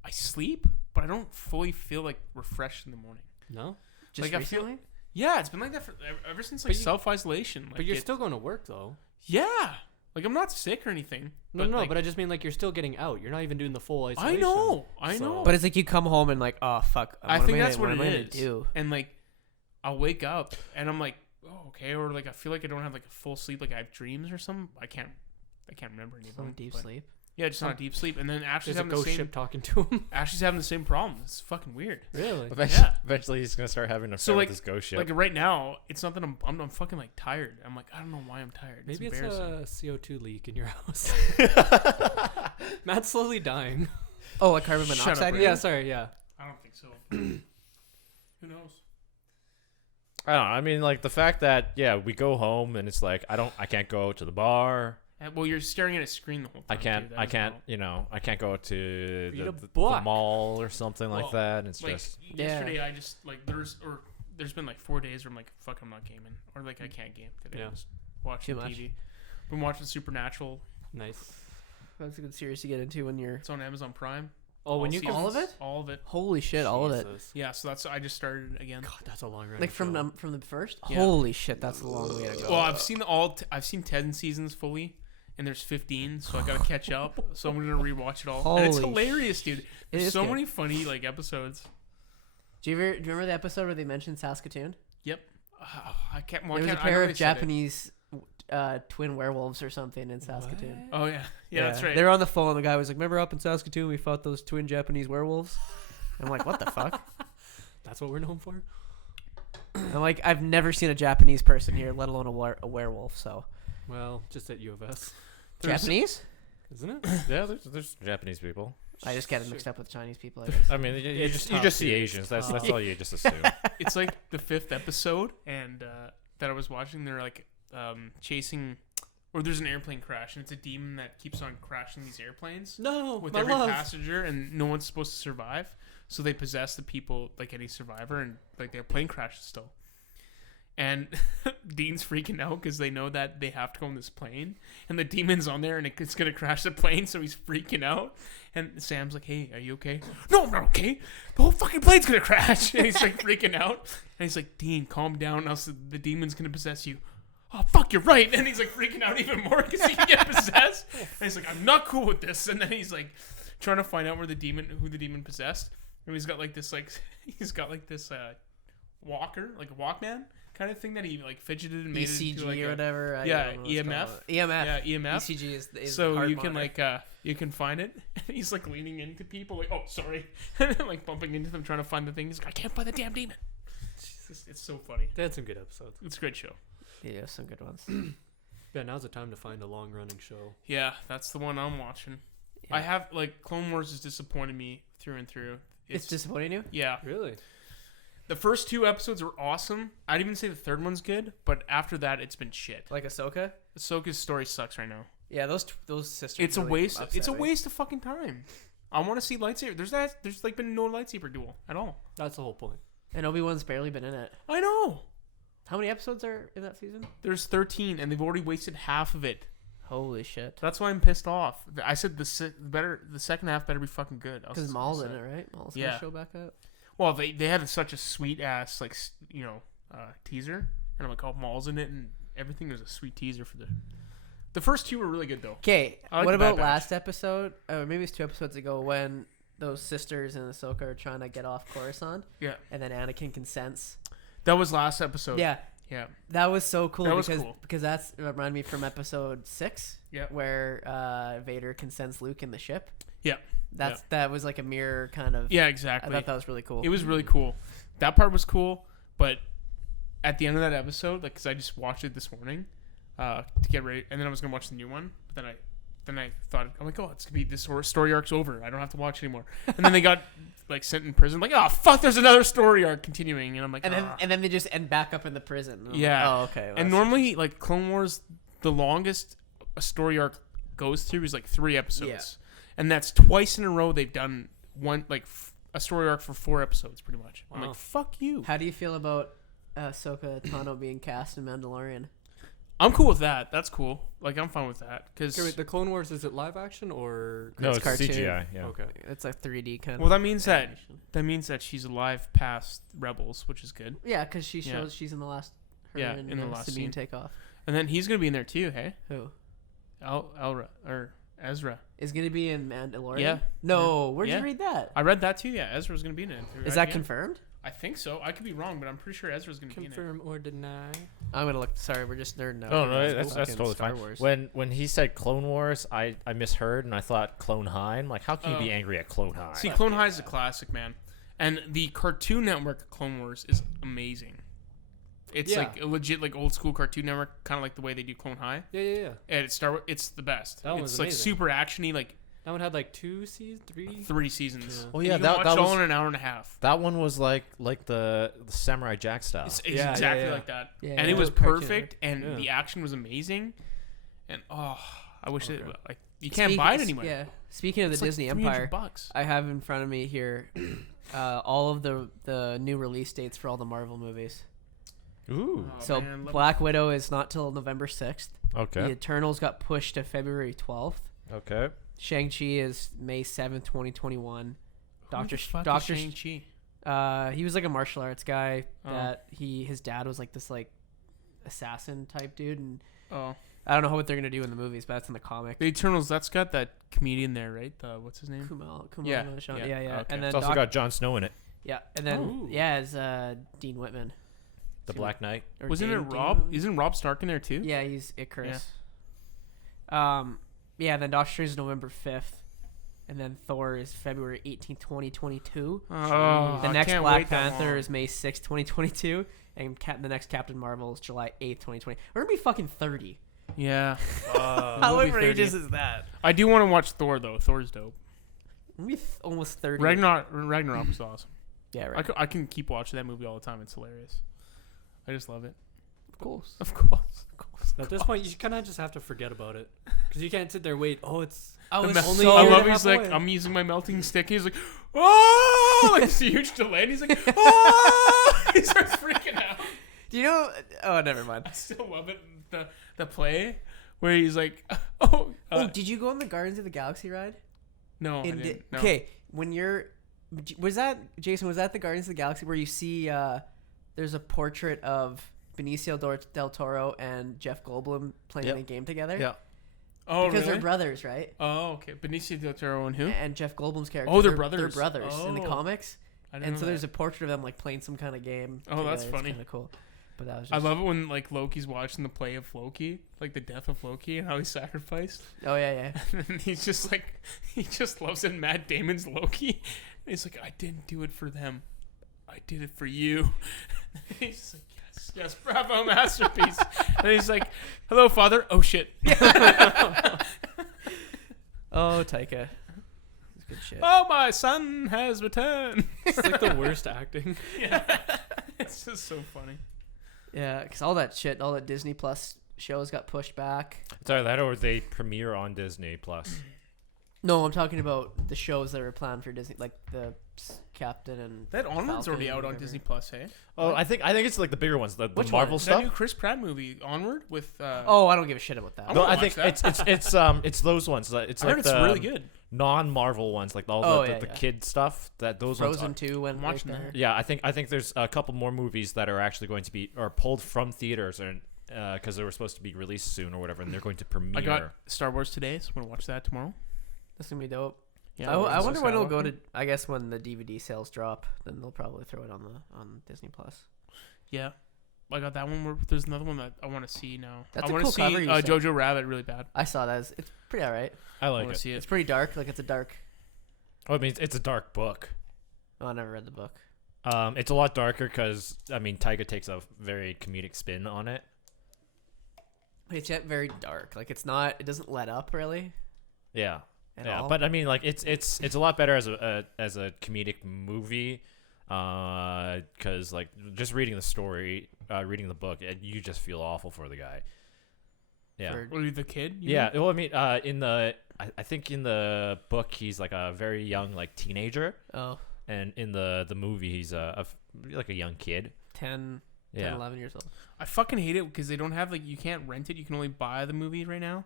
I sleep, but I don't fully feel like refreshed in the morning. No, just like, I feel- recently? Yeah, it's been like that ever since But like you- self isolation. Like, but you're it- still going to work though. yeah. Like I'm not sick or anything. No, like, but I just mean like you're still getting out. You're not even doing the full I isolation. know. So- But it's like you come home and like, oh fuck. I think that's what am it I gonna is. do? And like, I'll wake up and I'm like, oh, okay, or like I feel like I don't have like a full sleep, like I have dreams or something. I can't remember any of Some them. deep but- sleep. Yeah, just not deep sleep. And then Ashley's There's a having the ghost same. ship talking to him. Ashley's having the same problem. It's fucking weird. Really? Eventually, Yeah. eventually he's gonna start having a So, affair like- with this ghost ship. Like right now, it's not that I'm fucking like tired. I'm like I don't know why I'm tired. Maybe it's embarrassing. a CO2 leak in your house. Matt's slowly dying. Oh, like carbon Shut up, monoxide? Ray. Yeah, sorry. Yeah. I don't think so. Who knows? I don't know. I mean, like the fact that we go home and it's like I can't go to the bar. Well, you're staring at a screen the whole time. I can't. too. That I is can't. no- I can't go to Read a the book. mall or something like Well, that. And it's Like just yesterday, I just like there's been like 4 days where I'm like fuck, I'm not gaming, or like I can't game today. Yeah. I'm just watching Too much. TV. Been watching Supernatural. Nice. That's a good series to get into when you're. It's on Amazon Prime. Oh, when you seasons. All of it? All of it. Holy shit, all of it. Jesus. Yeah, so I just started again. God, that's a long run. Like from the first. Yeah. Holy shit, that's a long way to go. Well, I've seen 10 seasons fully, and there's 15, so I gotta catch up. So I'm gonna rewatch it all. And it's Holy hilarious, dude. It There's is so good. many funny like episodes. Do you remember the episode where they mentioned Saskatoon? Yep. I can't. Well, There was I a can't, I pair know of they said it. Japanese twin werewolves or something in Saskatoon. Oh yeah, that's right. They were on the phone. The guy was like, "Remember up in Saskatoon, we fought those twin Japanese werewolves." I'm like, "What the fuck?" That's what we're known for. I'm like, "I've never seen a Japanese person here, let alone a werewolf." So Well, just at U of S, Japanese? isn't it? yeah. There's Japanese people. I just get it Sure. mixed up with Chinese people. I guess. I mean, you It's just tough, see dude. Asians. That's tough. all you just assume. It's like the 5th episode, and that I was watching. They're like chasing, or there's an airplane crash, and it's a demon that keeps on crashing these airplanes No, with my every love. passenger, and no one's supposed to survive. So they possess the people, like any survivor, and like their plane crashes still. And Dean's freaking out because they know that they have to go on this plane, and the demon's on there, and it's gonna crash the plane, so he's freaking out. And Sam's like, "Hey, are you okay?" "No, I'm not okay. The whole fucking plane's gonna crash." And he's like freaking out, and he's like, "Dean, calm down, else the demon's gonna possess you." "Oh fuck, you're right." And he's like freaking out even more because he can get possessed. And he's like, "I'm not cool with this." And then he's like trying to find out who the demon possessed. And he's got like this walker, like a Walkman kind of thing that he like fidgeted and made it ECG into like or whatever. I yeah, don't know what it's EMF. called. EMF. Yeah, EMF. ECG is So heart you can monitor. you can find it. And he's like leaning into people like, oh sorry, and then, like bumping into them trying to find the thing. He's like, I can't find the damn demon. It's so funny. They had some good episodes. It's a great show. Yeah, some good ones. Yeah, now's the time to find a long-running show. Yeah, that's the one I'm watching. Yeah. I have like Clone Wars has disappointed me through and through. It's disappointing you? Yeah. Really? The first 2 episodes are awesome. I'd even say the third one's good, but after that, it's been shit. Like Ahsoka? Ahsoka's story sucks right now. Yeah, those sisters. It's really a waste. upset It's a me. waste of fucking time. I want to see lightsaber. There's like been no lightsaber duel at all. That's the whole point. And Obi-Wan's barely been in it. I know. How many episodes are in that season? There's 13, and they've already wasted half of it. Holy shit. That's why I'm pissed off. I said the second half better be fucking good. I was Because Maul's in upset. it, right? Maul's Yeah. gonna show back up. Well, they had such a sweet ass teaser, and I'm like, oh, Maul's in it, and everything was a sweet teaser for the first 2 were really good though. Okay, I like what the Bad about Batch. last episode? Or maybe it's 2 episodes ago when those sisters in Ahsoka are trying to get off Coruscant, Yeah, and then Anakin consents. that was last episode. Yeah, yeah, that was so cool. That was because, cool. because that's reminded me from episode 6. Yeah. Where Vader consents Luke in the ship. Yeah. That was like a mirror kind of. yeah, I exactly. thought that was really cool. It was really cool. That part was cool, but at the end of that episode, like, because I just watched it this morning to get ready, and then I was gonna watch the new one, but then I thought, I'm like, oh, it's gonna be this story arc's over. I don't have to watch anymore. And then they got like sent in prison. Like, oh fuck, there's another story arc continuing, and I'm like, and then they just end back up in the prison. And I'm Yeah. like, oh, okay. well, and that's- normally like Clone Wars, the longest a story arc goes through is like 3 episodes, and that's twice in a row they've done one a story arc for 4 episodes, pretty much. I'm Wow. like, fuck you. How do you feel about Ahsoka Tano being cast in Mandalorian? I'm cool with that. That's cool. Like, I'm fine with that. Because, Okay, wait, the Clone Wars, is it live action or? No, It's it's cartoon. CGI. Yeah. Okay. It's like 3D kind well, of. that means that she's alive past Rebels, which is good. Yeah, because she Yeah. shows she's in the last. Her Yeah, and, in the last Sabine scene. takeoff. And then he's going to be in there too, hey? Who Elra, or Ezra. is gonna be in Mandalorian? Yeah. No, where'd Yeah. you read that? I read that too, yeah. Ezra's going to be in it. Is that Yeah. confirmed? I think so. I could be wrong, but I'm pretty sure Ezra's going to be in it. Confirm or deny? I'm gonna look. Sorry, we're just nerding out. Oh here no, on that's fucking totally Star fine. Wars. When he said Clone Wars, I misheard and I thought Clone High. I'm like, how can you be Oh. angry at Clone High? See, Clone High is a classic, man. And the Cartoon Network Clone Wars is amazing. It's Yeah. like a legit, like old school Cartoon Network, kind of like the way they do Clone High. Yeah. And it's the best. That one it's was like amazing. super actiony, like That one had like 2 seasons, 3. 3 seasons. Yeah. Oh And yeah, you can that watch that it all was in an hour and a half. that one was like the Samurai Jack style. It's Yeah, exactly yeah. like that. Yeah, And yeah. it was Cartoon, perfect, and Yeah. the action was amazing. And I wish it Okay. like you can't buy it anywhere. Yeah. Speaking of the It's like Disney $300 Empire, bucks. I have in front of me here all of the new release dates for all the Marvel movies. Ooh. Oh, So man, let me- Black Widow is not till November 6th. The Okay. Eternals got pushed to February 12th. Okay. Shang-Chi is May 7th, 2021. Who the fuck is Doctor Shang-Chi? He was like a martial arts guy Oh. that his dad was like this like assassin type dude, and Oh, I don't know what they're gonna do in the movies, but that's in the comic. the Eternals. That's got that comedian there, right? What's his name? Kumail Yeah, Nanjiani. yeah, yeah. okay. And then It's also got Jon Snow in it. yeah, and then Oh. it's Dean Whitman. The Black Knight. Or Wasn't Dane- it Dane Rob? Whitman? Isn't Rob Stark in there too? Yeah, he's Icarus. Yeah, then Doctor Strange is November 5th, and then Thor is February 18th, 2022. Oh, The I next can't Black wait that Panther long. is May 6th, 2022, and the next Captain Marvel is July 8th, 2020. We're gonna be fucking 30. Yeah. How we'll be outrageous 30. is that? I do want to watch Thor though. Thor's dope. We're gonna be almost 30. Ragnarok was awesome. Yeah, right. I can keep watching that movie all the time. It's hilarious. I just love it. Of course. Of course. At this point, you kind of just have to forget about it. Because you can't sit there, wait, oh, it's. I The was me- only so I a year love and a he's half like, away. I'm using my melting stick. He's like, oh, like it's a huge delay. And he's like, oh, he starts freaking out. Do you know? Oh, never mind. I still love it. The play where he's like, oh, Oh, did you go on the Guardians of the Galaxy ride? no, I didn't. No. Okay, when you're, was that Jason? Was that the Guardians of the Galaxy where you see there's a portrait of Benicio del Toro and Jeff Goldblum playing Yep. a game together? Yeah. Oh, because really? they're brothers, right? Oh, okay. Benicio del Toro and who? And Jeff Goldblum's character. Oh, they're They're brothers. brothers in the Oh. comics. I didn't And know so there's that. a portrait of them like playing some kind of game. Oh, that's funny. Kind of cool. But that was. I Just, love it when like Loki's watching the play of Loki, like the death of Loki and how he's sacrificed. Oh yeah. And he's just like, he just loves it. Matt Damon's Loki. And he's like, I didn't do it for them. I did it for you. And he's just like, yes, bravo, masterpiece. And he's like, hello, father. Oh, shit. Oh, Taika. That's good shit. Oh, my son has returned. It's like the worst acting. Yeah. It's just so funny. Yeah, because all that shit, all that Disney Plus shows got pushed back. It's either that or they premiere on Disney Plus. No, I'm talking about the shows that were planned for Disney, like the Captain and. That Onward's Falcon already out or on whatever. Disney Plus, hey? Oh, I think it's like the bigger ones, the Which Marvel one? stuff. That new Chris Pratt movie, Onward, with... Oh, I don't give a shit about that. I No, wanna I watch think that. it's those ones. It's I like heard it's the really good. non-Marvel ones, like all Oh, the yeah, the yeah. kid stuff. That those ones. Frozen 2 went I'm right watching there. that. Yeah, I think there's a couple more movies that are actually going to be or pulled from theaters and because they were supposed to be released soon or whatever, and they're going to premiere. I got Star Wars today, so I'm going to watch that tomorrow. That's gonna be dope. Yeah, I wonder when it'll go Skywalker. to. I guess when the DVD sales drop, then they'll probably throw it on Disney Plus. Yeah. I got that one. Where there's another one that I want to see now. That's I a want cool to see cover, you said. Jojo Rabbit really bad. I saw that. It's pretty alright. I I like want to it. see It's it. pretty dark. Like it's a dark. Oh, I mean, it's a dark book. Oh, I never read the book. It's a lot darker because I mean, Taika takes a very comedic spin on it. But it's yet very dark. Like it's not. It doesn't let up really. Yeah, At yeah. all. But I mean, like it's a lot better as a comedic movie. Because like just reading the story, reading the book, you just feel awful for the guy. Yeah. For- What are you, the kid? you Yeah, mean? well, I mean, I think in the book he's like a very young like teenager, oh, and in the movie he's like a young kid. 10, Yeah, 11 years old. I fucking hate it because they don't have like, you can't rent it. You can only buy the movie right now.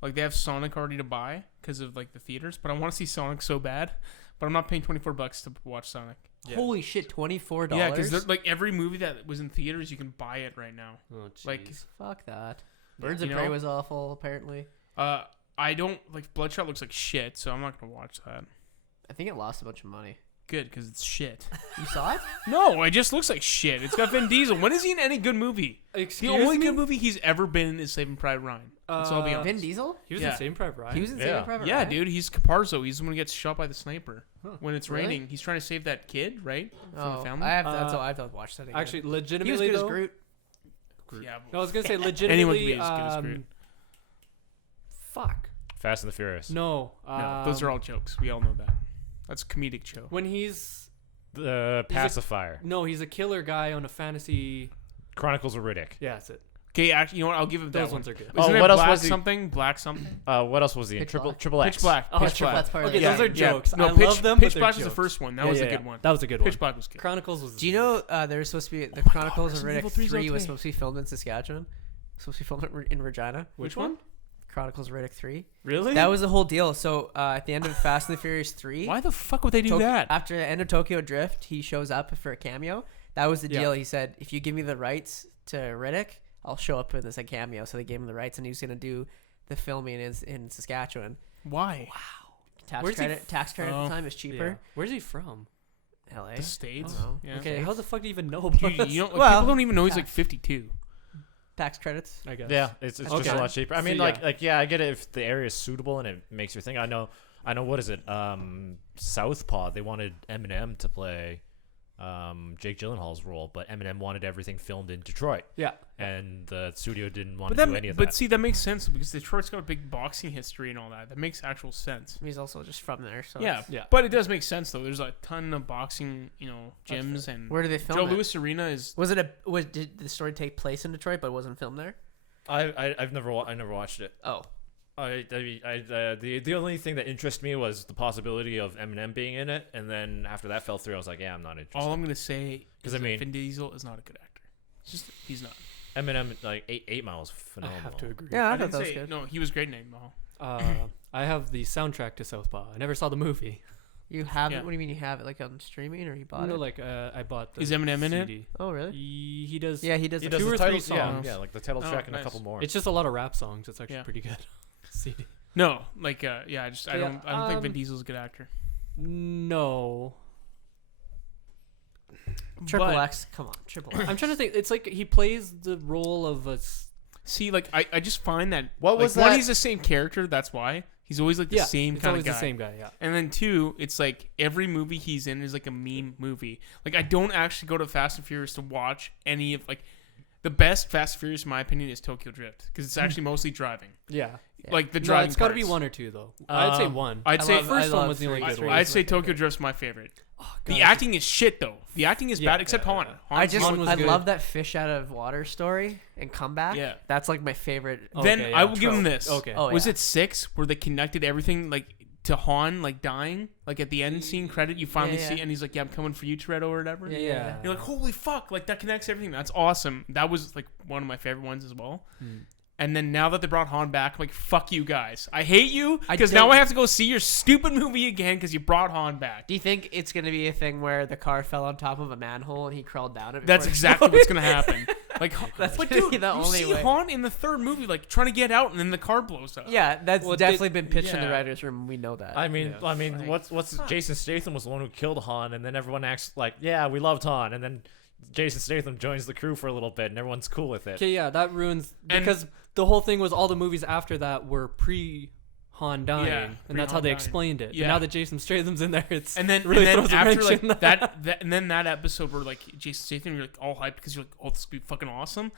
Like they have Sonic already to buy because of like the theaters, but I want to see Sonic so bad. But I'm not paying $24 to watch Sonic. Yeah. Holy shit, $24. Yeah, because like every movie that was in theaters, you can buy it right now. Oh, Like, jeez. Fuck that. Birds You of Prey know? was awful. Apparently, I don't like Bloodshot looks like shit, so I'm not gonna watch that. I think it lost a bunch of money. Good, because it's shit. You saw it? No, it just looks like shit. It's got Vin Diesel. When is he in any good movie? The only good movie he's ever been in is Saving Private Ryan. That's all I'll be honest. Vin Diesel? He was Yeah. in Saving Private Ryan. He was in Yeah. Saving Private Yeah, Ryan? dude, he's Caparzo. He's the one who gets shot by the sniper Huh. when it's Really? raining. He's trying to save that kid, right? From Oh, the family. I have. That's Uh, all. I have to watch that again. Actually, he was legitimately good as though. Groot. Yeah, No, I was gonna say Anyone can legitimately. be as good as Groot. Fuck. Fast and the Furious. No. no, those are all jokes. We all know that. That's a comedic show. When he's The Pacifier. he's a killer guy on a fantasy. Chronicles of Riddick. Yeah, that's it. Okay, actually, you know what? I'll give it that Those one. ones are good. Oh, Isn't it what else Black was he- something? Black something? What else was he in? Pitch Triple Black. Triple X. Pitch Black. Oh, Pitch Triple Black. X part of Okay, the- those are Yeah. jokes. No, I Pitch, love them. but Pitch they're Black was the jokes. first one. That Yeah, was yeah, a good yeah. one. That was a good Pitch one. Black was good. Chronicles was. Do you know there was supposed to be the my Chronicles God, of Resident Evil Riddick 3 's out 3 was today. supposed to be filmed in Saskatchewan. Supposed to be filmed in Regina. Which one? Chronicles of Riddick 3. Really? That was the whole deal. So at the end of Fast and the Furious 3, Why the fuck would they do that? after the end of Tokyo Drift, he shows up for a cameo. That was the Yeah. deal. He said, if you give me the rights to Riddick, I'll show up in this cameo. So they gave him the rights, and he was going to do the filming in Saskatchewan. Why? Tax Where's he credit, tax credit at Oh. the time is Yeah. cheaper. Where's he from? LA. The States? I don't know. Yeah. Okay, how the fuck do you even know about Dude, this? you don't, Well, people don't even know he's like tax. 52. Tax credits. I guess. Yeah, it's just Okay. a lot cheaper. I mean, So, yeah. like I get it if the area is suitable and it makes your thing. I know. What is it? Southpaw. They wanted Eminem to play Jake Gyllenhaal's role, but Eminem wanted everything filmed in Detroit, Yeah. and the studio didn't want But to do any of but that. see, that makes sense because Detroit's got a big boxing history and all that. That makes actual sense. He's also just from there. So Yeah, it's- Yeah. but it does make sense though. There's a ton of boxing, That's gyms and Where do they film Joe it? Louis Arena is. Did the story take place in Detroit, but it wasn't filmed there? I've never watched it. Oh, The only thing that interested me was the possibility of Eminem being in it, and then after that fell through, I was like, yeah, I'm not interested. All I'm gonna say 'Cause is I that mean- Vin Diesel is not a good actor. It's just he's not. Eminem, like 8 Miles, I phenomenal. have to agree. yeah, I, I thought didn't that was say good. no. He was great in 8 Mile. I have the soundtrack to Southpaw. I never saw the movie. You have Yeah. it? What do you mean you have it? Like on streaming, or you bought No, it? like I bought the Is Eminem in it? CD. Oh, really? He does. Yeah, he does. He like does two the or three title, yeah, songs. yeah, like the title Oh, track and nice. a couple more. It's just a lot of rap songs. It's actually Yeah. pretty good. CD. No, like yeah, I don't think Vin um, Diesel's a good actor. No. Triple But- X, come on, Triple X. I'm trying to think. It's like he plays the role of a. See, like I just find that What like, was one, that- he's the same character. That's why he's always like the same it's kind always of guy. the same guy. Yeah. And then two, it's like every movie he's in is like a meme movie. Like I don't actually go to Fast and Furious to watch any of like the best Fast and Furious in my opinion is Tokyo Drift because it's actually mostly driving. Yeah. Like the No, driving. it's got to be parts. one or two though. I'd say Um, one. I'd say love- first I one love was the only three. good Three one. I'd is say my Tokyo favorite. Drift's my favorite. Oh, The God. acting is shit though. The acting is Yeah, bad except yeah, Han. yeah. Han's I just Han was I good. love that fish out of water story and comeback. Yeah. That's like my favorite. Then Okay, I yeah, will give him trope. this. Okay. Oh, Was yeah. it 6 where they connected everything like to Han like dying? Like at the end scene credit, you finally Yeah, see, yeah. and he's like, "Yeah, I'm coming for you, Toretto," or whatever. Yeah, yeah. You're like, "Holy fuck!" Like that connects everything. That's awesome. That was like one of my favorite ones as well. And then now that they brought Han back, I'm like, fuck you guys. I hate you I because now don't- I have to go see your stupid movie again because you brought Han back. Do you think it's gonna be a thing where the car fell on top of a manhole and he crawled down it? That's before it exactly exploded? what's gonna happen. Like, That's but gonna dude, be the you only see way. Han in the third movie like trying to get out, and then the car blows up. Yeah, that's Well, definitely been pitched in the yeah. writers' room. We know that. I mean, Like, what's Jason Statham was the one who killed Han, and then everyone acts like, yeah, we loved Han, and then Jason Statham joins the crew for a little bit, and everyone's cool with it. Okay, yeah, that ruins And- because the whole thing was all the movies after that were pre Han dying, Yeah, and that's how pre-Han they dying. explained it. Yeah. But now that Jason Statham's in there, it's And then, really and throws then a after wrench in like that, and then that episode where like Jason Statham, you're like all hyped because you're like, oh, this would be fucking awesome.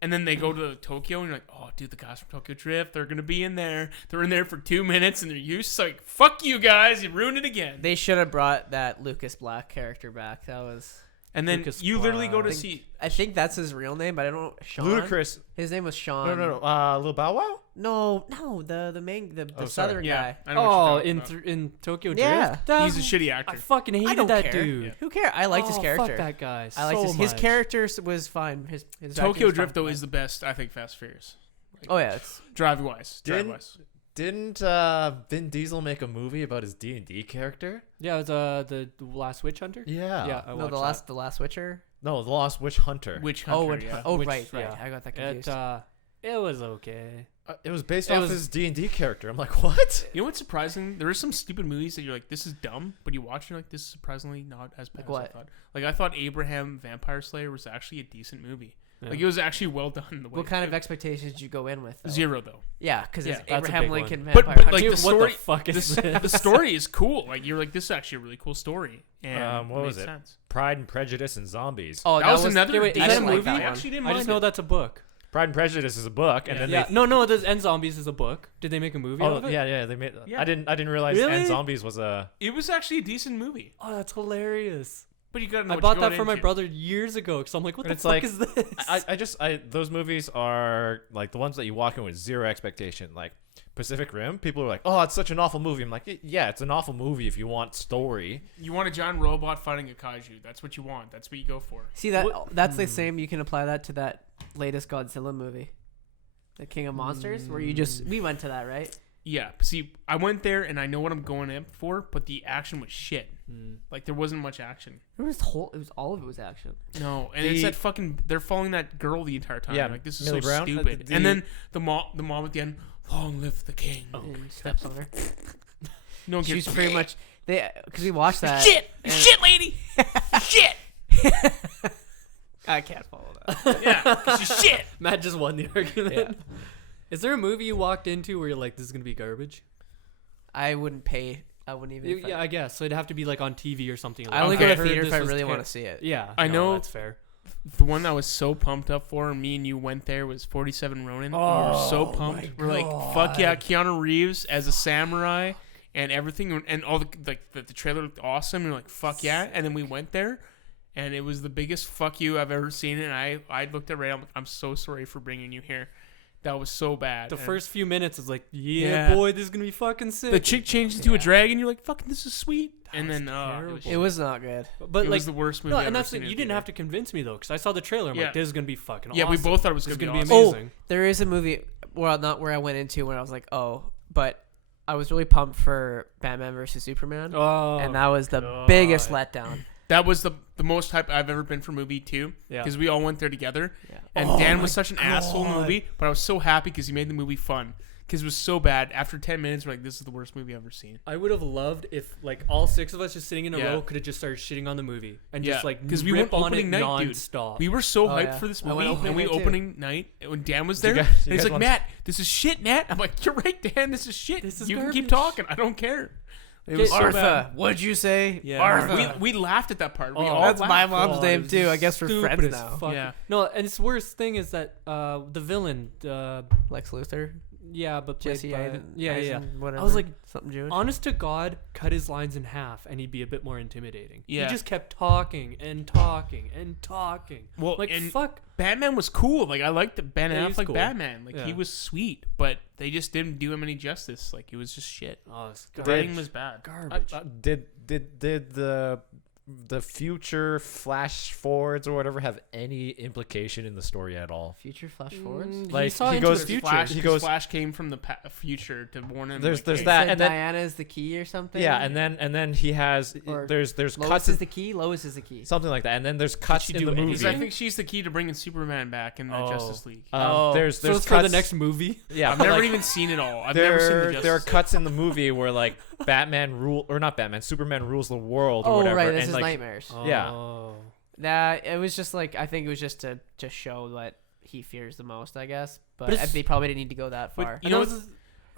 And then they go to Tokyo, and you're like, oh, dude, the guys from Tokyo Drift, they're gonna be in there. They're in there for 2 minutes, and they're used. Like, fuck you guys, you ruined it again. they should have brought that Lucas Black character back. That was. And then Lucas you literally go to Black. see. I think that's his real name, but I don't know. Sean. Ludicrous. His name was Sean. No. Lil Bow Wow? No, the main the Oh, sorry. southern Yeah, guy. I know what you're Oh, talking in about. In Tokyo Yeah. Drift, That- He's a shitty actor. I fucking hated don't that care. dude. Yeah. Who cares? I liked his Oh, character. Fuck that guy. I liked so his much. character was fine. His acting Tokyo was Drift fine. though is the best, I think. Fast and Furious. Oh yeah, it's Drive wise. Didn't Vin Diesel make a movie about his D&D character? Yeah, it was the Last Witch Hunter. Yeah. Yeah, I no watched the last Witcher. No, The Lost Witch Hunter. Which Oh, Hunter? Yeah. oh Which- right. yeah. I got that that. confused. It was okay. It was based It off was- his D&D character. I'm like, what? You know what's surprising? There are some stupid movies that you're like, this is dumb, but you watch and you're like, this is surprisingly not as bad Like as I what? thought. Like I thought Abraham Vampire Slayer was actually a decent movie. Yeah. Like it was actually well done. The way What kind of expectations did you go in with? Though? zero though? Yeah, because Yeah, it's that's a Abraham big one. Lincoln But- Vampire but, Hunter. like, Dude, the what story- the fuck is The this? story is cool. Like you're like, this is actually a really cool story. And What was made it? sense. Pride and Prejudice and Zombies. Oh, That was another. Okay, wait, is decent that a one. movie? I one. actually didn't I mind just know it. that's a book. Pride and Prejudice is a book, and then Yeah, they. no, it does. End Zombies is a book. Did they make a movie out Oh of it? yeah, they made. Yeah. I didn't realize Really? End Zombies was a. It was actually a decent movie, Oh, that's hilarious. but you gotta know. I what bought you're that going for my into. brother years ago because I'm like, what And the it's fuck like- is this? Those movies are like the ones that you walk in with zero expectation. Like Pacific Rim, people are like, "Oh, it's such an awful movie." I'm like, "Yeah, it's an awful movie if you want story." You want a giant robot fighting a kaiju. That's what you want. That's what you go for. See that? That's the same. You can apply that to that latest Godzilla movie, the King of Monsters, where you just we went to that, right? Yeah. See, I went there and I know what I'm going in for, but the action was shit. Like there wasn't much action. It was all of it was action. No, and it's that fucking. They're following that girl the entire time. Yeah, Like this is Millie so Brown. stupid. The- And then the mom at the end. Long live the king. And he steps on her. No one She's gives pretty much because we watched that. shit, and- shit, lady, shit. I can't follow that. Yeah, 'cause she's shit. Matt just won the argument. Is there a movie you walked into where you're like, this is gonna be garbage? I wouldn't pay. I wouldn't even. if Yeah, I guess. So it'd have to be like on TV or something. I only Okay. go to heard theater if this I was really ter- want to see it. Yeah, I no, know- that's fair. The one that I was so pumped up for, and me and you went there, was 47 Ronin. We were so pumped. We're like, fuck yeah, Keanu Reeves as a samurai and everything, and all the trailer looked awesome. And we're like, fuck yeah. And then we went there, and it was the biggest fuck you I've ever seen. And I looked at Ray, I'm like, I'm so sorry for bringing you here. That was so bad. The And first few minutes is like, yeah, Yeah. boy, this is gonna be fucking sick. the chick changed into a dragon. You're like, fucking, this is sweet. And then terrible. It was not good. but it like, was the worst movie. no, I've and ever that's seen the, in you a didn't theater. have to convince me though, because I saw the trailer. I'm Yeah. like, this is gonna be fucking. Yeah, awesome. we both thought it was This is gonna gonna be be awesome. amazing. There is a movie, well, not where I went into when I was like, oh, but I was really pumped for Batman versus Superman, Oh, and that was the God. biggest letdown. That was the most hype I've ever been for a movie too. Yeah. Because we all went there together. Yeah. And Oh Dan my was such an asshole in the God. movie, but I was so happy because he made the movie fun. because it was so bad. After 10 minutes, we're like, this is the worst movie I've ever seen. I would have loved if like all 6 of us just sitting in a Yeah. row could have just started shitting on the movie and Yeah, just like 'cause we rip went on it opening night, dude. nonstop. We were so Oh, hyped yeah. for this I movie, went opening and we night, too. opening night when Dan was You there. guys- you and he's guys like, want- Matt, this is shit, Nat. I'm like, you're right, Dan. This is shit. This is you can keep garbage. talking. I don't care. It Get was so Martha, bad. what'd you say? Yeah, Martha. we laughed at that part. We Oh, all That's my laughed. mom's Oh, name it was too. I guess we're stupid friends as now. fuck. Yeah. No, and its worst thing is that the villain, Lex Luthor, yeah, but played Jesse by- Eisen, yeah, yeah. whatever. I was like, something Jewish. honest to God, cut his lines in half and he'd be a bit more intimidating. Yeah. He just kept talking and talking and talking. Well, Like, and fuck. Batman was cool. Like I liked Ben Yeah, he was Affleck cool. Batman. Like he Yeah. was sweet, but they just didn't do him any justice. Like it was just shit. Oh, it's The garbage. writing was bad. Garbage. Did the future flash forwards or whatever have any implication in the story at all? Future flash forwards. He Like, saw he into goes- the future. Flash, He he goes- Flash came from the future to warn him. There's like, there's hey, that, Said and then Diana is the key or something. yeah, and then he has Or there's Lois cuts is in, the key. Lois is the key. something like that, and then there's cuts she in do the anything? movie. Because I think she's the key to bringing Superman back in the Oh. Justice League. There's So it's cuts for the next movie. yeah, I've but, never like, even seen it all. I've never seen the there Justice are League. cuts in the movie where like Superman rules the world or Oh whatever. right, this and is like, nightmares. Yeah. Oh. Nah, it was just like I think it was just to show what he fears the most, I guess. But, But it's- they probably didn't need to go that But far. you know,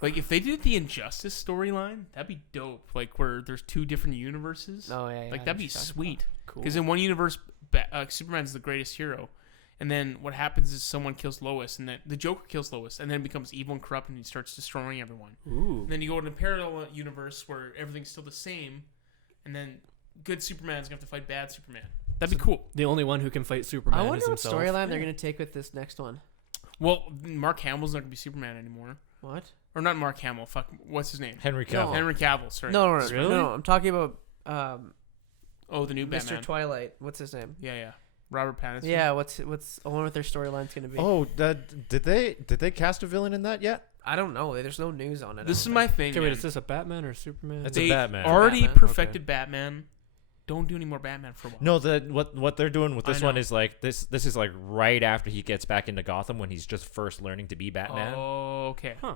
like if they did the Injustice storyline, that'd be dope. Like where there's 2 different universes. Oh yeah, Like I that'd know be what you're talking sweet. Cool. Because in one universe, Superman's the greatest hero, and then what happens is someone kills Lois, and then the Joker kills Lois, and then becomes evil and corrupt, and he starts destroying everyone. Ooh. And then you go to a parallel universe where everything's still the same, and then good Superman's gonna have to fight bad Superman. That'd be cool. The only one who can fight about. Superman I wonder is what himself. storyline they're gonna take with this next one. Well, Mark Hamill's not gonna be Superman anymore, What? or not Mark Hamill. Fuck, what's his name? Henry No. Cavill. Henry Cavill. Sorry. No, Really? no, I'm talking about Oh, the new Mr. Batman. Twilight. What's his name? Yeah. Robert Pattinson. Yeah, what's I wonder what their storyline's gonna be. Oh, did they cast a villain in that yet? I don't know. There's no news on it. This I is don't my think. thing. Okay, wait, man. is this a Batman or Superman? It's a They Batman. already Batman. perfected Batman. Don't do any more Batman for a while. No, what they're doing with I this one know. is like this is like right after he gets back into Gotham when he's just first learning to be Batman. Oh, okay. Huh.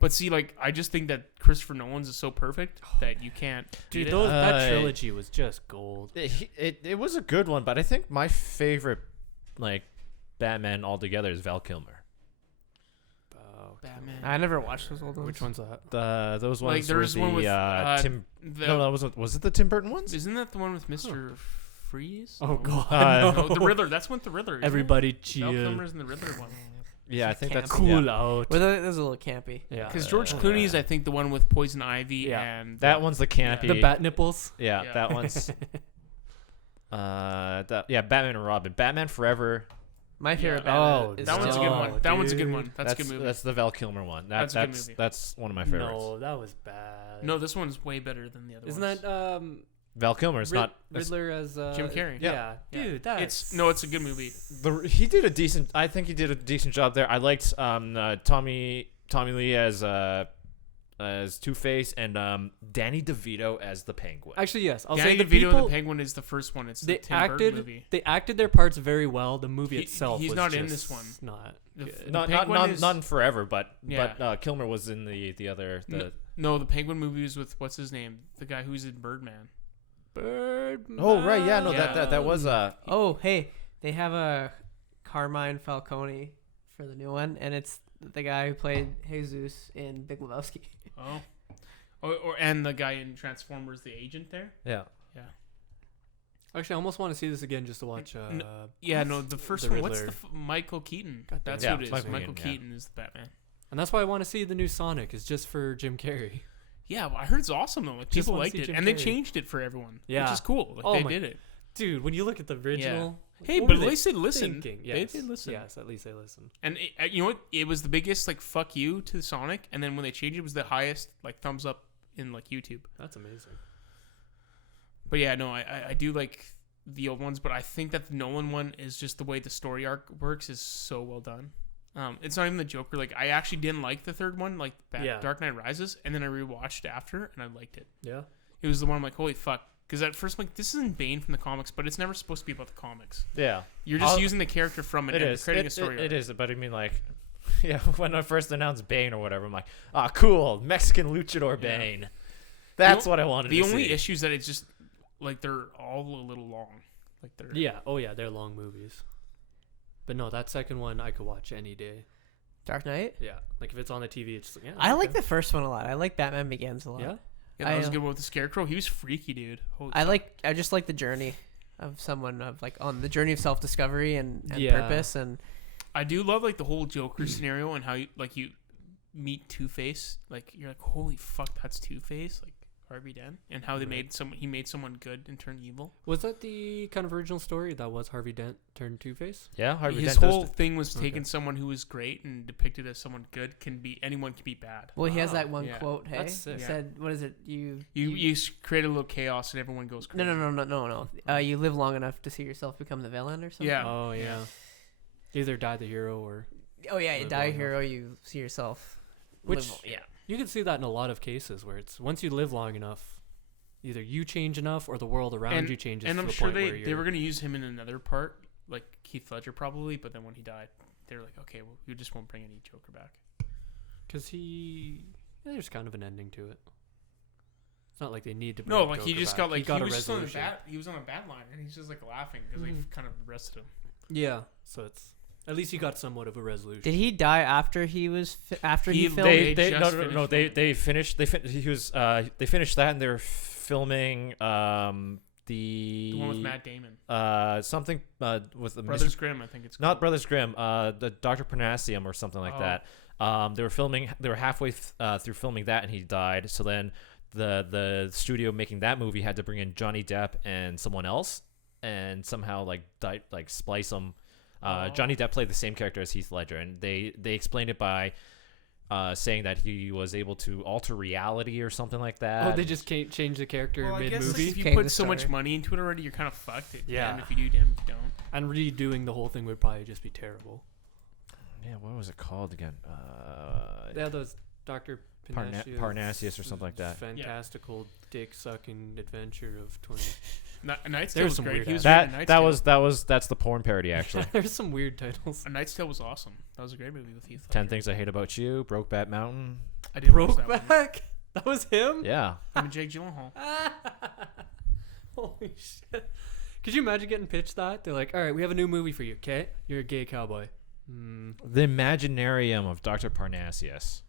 But see, like, I just think that Christopher Nolan's is so perfect that you can't. Dude, beat it. that trilogy was just gold. It was a good one, but I think my favorite like Batman altogether is Val Kilmer. Batman. I never watched those old ones. Which one's that? Those Like, ones there's were one with the Tim. The- No, was it the Tim Burton ones? Isn't that the one with Mr. Freeze? Oh god. No, the Riddler. That's one with the Riddler. isn't Everybody it? Val chill. Kilmer's in the Riddler one. Yeah, I think Camp. that's Cool yeah. out. Well, that was a little campy. Yeah. Because George Clooney's, I think, the one with Poison Ivy Yeah. and That one's the campy. The bat nipples. Yeah, Yeah. that one's. Batman and Robin. Batman Forever. My favorite. Yeah. Batman Oh, is That one's a good Oh, one. That one's a good dude. one. That's a good movie. That's the Val Kilmer one. That's a good movie. That's one of my favorites. No, that was bad. No, this one's way better than the other Isn't ones. that Val Kilmer's not. Riddler as Jim Carrey. Yeah, Yeah. dude, that's It's a good movie. He did a decent. I think he did a decent job there. I liked Tommy Lee as Two-Face and Danny DeVito as the Penguin. Actually yes. I'll Danny say the DeVito people and the Penguin is the first one. It's the they Tim Burton movie. acted their parts very well. The movie itself he's was not in just this one. Not The- good. the not Penguin is- in Forever, but Yeah. Kilmer was in the other. No, the Penguin movie is with what's his name? The guy who's in Birdman. Birdman. Oh right, yeah, no, Yeah. that was Oh, hey, they have a Carmine Falcone for the new one, and it's the guy who played Jesus in Big Lebowski. Oh. And the guy in Transformers, the agent there. yeah. Actually, I almost want to see this again just to watch. Yeah, no, the first The one. What's the Riddler. Michael Keaton? God damn That's it. who it Yeah, is. Michael Michael Keaton, yeah. Keaton is the Batman. And that's why I want to see the new Sonic. Is just for Jim Carrey. Yeah, well, I heard it's awesome though. Like, Just people wanna liked see it, Jim and they Carrey. changed it for everyone. Yeah. Which is cool. Like, Oh they my- did it. Dude, when you look at the original, Hey, what but were at least they listened. thinking? They Yes. did listen. Yes, at least they listened. And you know what? It was the biggest like fuck you to Sonic, and then when they changed it was the highest like thumbs up in like YouTube. That's amazing. But yeah, no, I do like the old ones, but I think that the Nolan one is just the way the story arc works is so well done. It's not even the Joker. Like I actually didn't like the third one, like Yeah. Dark Knight Rises, and then I rewatched after, and I liked it. Yeah. It was the one I'm like, holy fuck. Because at first I'm like, this isn't Bane from the comics, but it's never supposed to be about the comics. Yeah. You're just I'll- using the character from it, It and is. creating It- a story it arc. is, but I mean, like, yeah, when I first announced Bane or whatever, I'm like, ah, cool, Mexican luchador Yeah. Bane. That's what I wanted The to only see. issue is that it's just like they're all a little long. Like they're Yeah. Oh yeah, they're long movies. But no, that second one I could watch any day. Dark Knight. Yeah. Like if it's on the TV, it's yeah. I like okay. the first one a lot. I like Batman Begins a lot. Yeah. Yeah, that was I, a good one with the Scarecrow. He was freaky, dude. Holy I fuck. just like the journey of someone of like on the journey of self discovery and Yeah. purpose and I do love like the whole Joker scenario and how you meet Two-Face. Like you're like, holy fuck, that's Two-Face. Like Harvey Dent, and how they he made someone good and turned evil. Was that the kind of original story that was Harvey Dent turned Two-Face? Yeah, Harvey His Dent whole does thing was Okay. taking someone who was great and depicted as someone good. Anyone can be bad. well, he has Wow. that one Yeah. quote. Hey, That's sick. he Yeah. said, "What is it? You Create a little chaos and everyone goes crazy. no. You live long enough to see yourself become the villain or something." Yeah. Oh yeah. Either die the hero or Oh yeah, you Live die long a enough. hero. You see yourself. Which- live, yeah. you can see that in a lot of cases where it's once you live long enough, either you change enough or the world around you changes. And to I'm the sure point where they you're- were going to use him in another part, like Heath Ledger probably, but then when he died, they were like, okay, well, we just won't bring any Joker back. Because there's kind of an ending to it. It's not like they need to. No, bring like he Joker just back. got like he, got a was just on the resolution. he was on a bad line and he's just like laughing because Mhm. they kind of arrested him. Yeah, so it's at least he got somewhat of a resolution. Did he die after he was after he He- filmed? they They just no finished they finished they finished that and they're filming The one with Matt Damon, something with the Brothers Grimm, I think it's not called. Brothers Grimm, the Dr. Parnasium or something like Oh. that. They were halfway through filming that and he died. So then the studio making that movie had to bring in Johnny Depp and someone else and somehow splice them. Johnny Depp played the same character as Heath Ledger, and they explained it by saying that he was able to alter reality or something like that. Oh, they just can't change the character Well, I mid guess movie if you Came put the so much story. money into it already, you're kind of fucked. Yeah. Damn if you do, damn if you don't. and redoing the whole thing would probably just be terrible. Yeah, what was it called again? Yeah, those Dr. Parnassus or something like that. Fantastical dick sucking adventure of 20. A Knight's There's Tale was some great. weird He was ass- great in Knight's Tale. That's the porn parody actually. There's some weird titles. A Knight's Tale was awesome. That was a great movie with Heath Ledger. 10 Things I Hate About You, Brokeback Mountain. I did watch that one. Brokeback? That was him? Yeah. Him and Jake Gyllenhaal. Holy shit. Could you imagine getting pitched that? They're like, all right, we have a new movie for you, okay? You're a gay cowboy. The Imaginarium of Dr. Parnassus.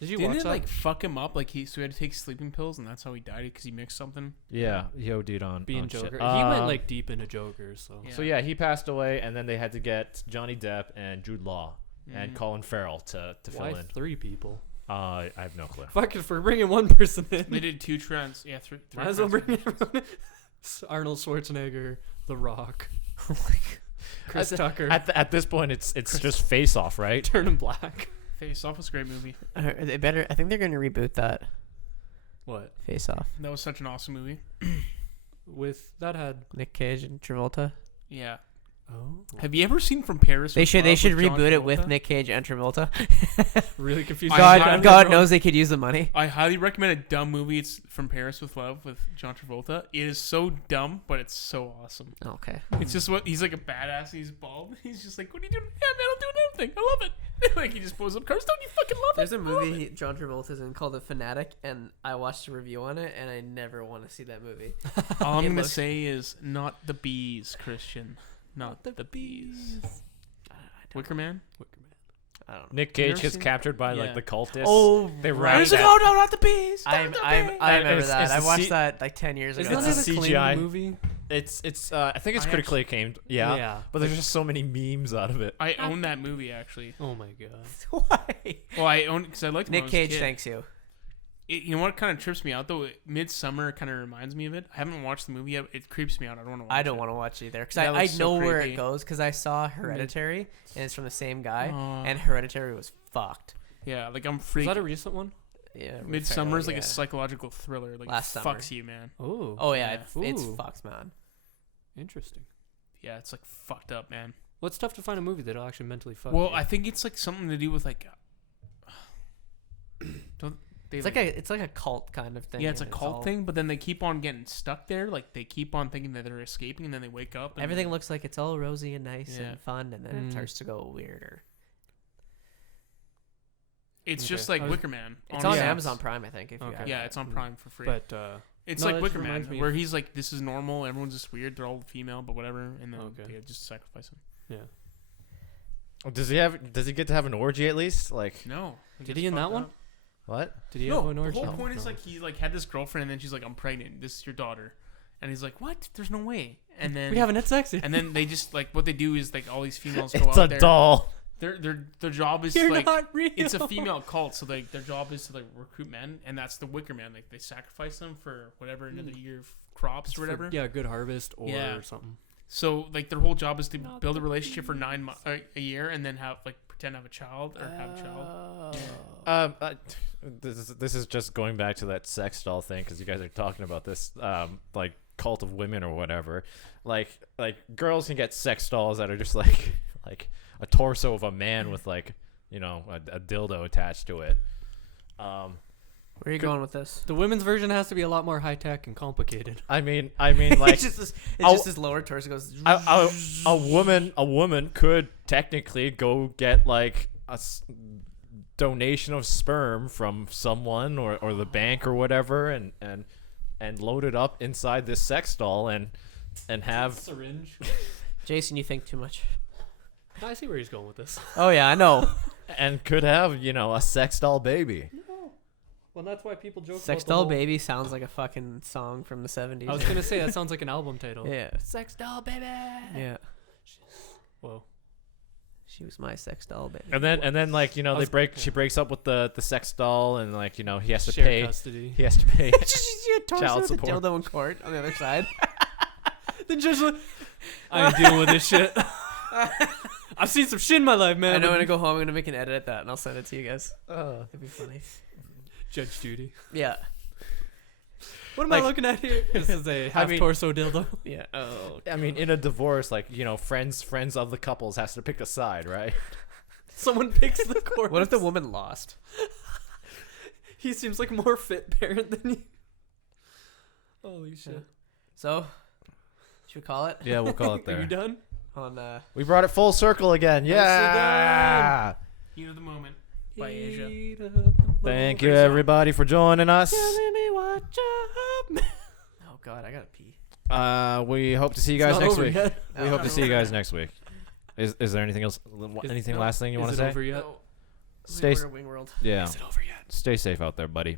Did you Didn't watch it that? like fuck him up? Like he had to take sleeping pills, and that's how he died because he mixed something. Yeah, he OD'd on Being on Joker. shit. He went like deep into Joker, so. Yeah. So yeah, he passed away, and then they had to get Johnny Depp and Jude Law and Mhm. Colin Farrell to Why fill in. 3 people? I have no clue. Fuck it, for bringing one person in. They did 2 trans. Yeah, 3. Might as well bring everyone in. Arnold Schwarzenegger, The Rock, Chris Tucker, At this point, it's just Face Off, right? Turn him black. Face Off was a great movie. They better. I think they're going to reboot that What? Face Off. That was such an awesome movie. With that had. Nick Cage and Travolta. Yeah. Oh. Have you ever seen From Paris? They with should Love with John reboot it with Travolta? Nick Cage and Travolta. Really confused. I- God, I- God knows they could use the money. I highly recommend a dumb movie. It's From Paris with Love with John Travolta. It is so dumb, but it's so awesome. Okay. It's just what he's like a badass. He's bald. He's just like, what are you doing? Yeah, man, I'm doing everything. I love it. Like he just pulls up cars. Don't you fucking love There's it? a I love it. movie John Travolta's in called The Fanatic, and I watched a review on it, and I never want to see that movie. All I'm It gonna looks- say is not the bees, Christian. Not the bees. Wicker Man. I don't know. Nick You Cage ever gets seen- captured by Yeah. like the cultists. Oh, They right. ran He's like, that- oh no, not the bees. I Not the remember It's- that. it's I the watched C- that like 10 years ago. Isn't It's that a an CGI. acclaimed movie? It's I think it's I critically acclaimed. Yeah. Yeah. But there's just so many memes out of it. I own that movie actually. Oh my god. Why? Well, I own it because I liked it when I Nick was a Cage kid. thanks you. You know what kind of trips me out though? Midsummer kind of reminds me of it. I haven't watched the movie yet. It creeps me out. I don't want to watch it. I don't want to watch either because That I looks so know where creepy. it goes because I saw Hereditary and it's from the same guy, Aw. and Hereditary was fucked. Yeah, like I'm Is freaked. that a recent one? Yeah, Midsummer is like yeah. a psychological thriller. Like Last it summer. fucks you, man. Oh. Oh yeah, Yeah. it's Ooh. fucked, man. Interesting. Yeah, it's like fucked up, man. Well, it's tough to find a movie that'll actually mentally fuck Well, you. I think it's like something to do with like. Don't they? It's like a cult kind of thing. yeah, it's a and cult all- thing, but then they keep on getting stuck there. Like they keep on thinking that they're escaping, and then they wake up. And Everything looks like it's all rosy and nice Yeah. and fun, and then Mm. it starts to go weirder. It's Okay. just like I was- Wicker Man. It's on on Netflix. Amazon Prime, I think. If you Okay. have Yeah, it. it's on Prime for free. But It's no, like that Wicker reminds Man, me where of- he's like, this is normal. Everyone's just weird. They're all female, but whatever. And then Okay. they just sacrifice him. yeah. Does he get to have an orgy at least? Like No. Did gets he in that fucked one? up. what? Did he No, have an the orgy? whole point is No. like he like had this girlfriend, and then she's like, I'm pregnant. This is your daughter. And he's like, what? There's no way. And then we haven't had sex yet. And then they just like what they do is like all these females go It's out a there. doll. Their job is You're to, like not real. it's a female cult, so like their job is to like recruit men, and that's the Wicker Man. Like they sacrifice them for whatever another year of crops It's or whatever. Yeah, good harvest or Yeah. something. So like their whole job is to Not build a the relationship for 9 months, a year, and then have like pretend to have a child or have a child. This is just going back to that sex doll thing because you guys are talking about this like cult of women or whatever. Like girls can get sex dolls that are just like a torso of a man with like a dildo attached to it. Where are you going with this? The women's version has to be a lot more high tech and complicated. I mean like it's just I'll- this lower torso goes. a woman could technically go get like a donation of sperm from someone or the bank or whatever and load it up inside this sex doll and have Syringe. Jayson, you think too much. I see where he's going with this. Oh yeah, I know. and could have a sex doll baby. Well, that's why people joke Sex about the doll whole- baby sounds like a fucking song from the 70s. I was gonna say that sounds like an album title. Yeah. Sex doll baby. Yeah. Whoa. She was my sex doll baby. And then like was- she breaks up with the sex doll and like he has to Share pay custody. he has to pay She torso child with a support. dildo in court on the other side. The judge like, I ain't dealing with this shit. I've seen some shit in my life, man. I know when I go home, I'm gonna make an edit at that, and I'll send it to you guys. Uh, It'd be funny. Judge Judy. Yeah. What am Like- I looking at here? This is a half mean- torso dildo. Yeah. Oh. I mean in a divorce like friends of the couples has to pick a side, right? Someone picks the corpse. What if the woman lost? He seems like a more fit parent than you. Holy shit. So, should we call it Yeah, we'll call it Are you there. done? on? We brought it full circle again. Yeah. Heat of the moment by Asia. Heat of the Thank moment. you everybody for joining us. Telling me what you Oh God, I gotta pee. We hope to see you It's guys not next over week. yet. We hope to see you guys next week. Is there anything else? Anything no. last thing you want Is to it say? over yet? Stay Wing World. Yeah. Is it over yet? Stay safe out there, buddy.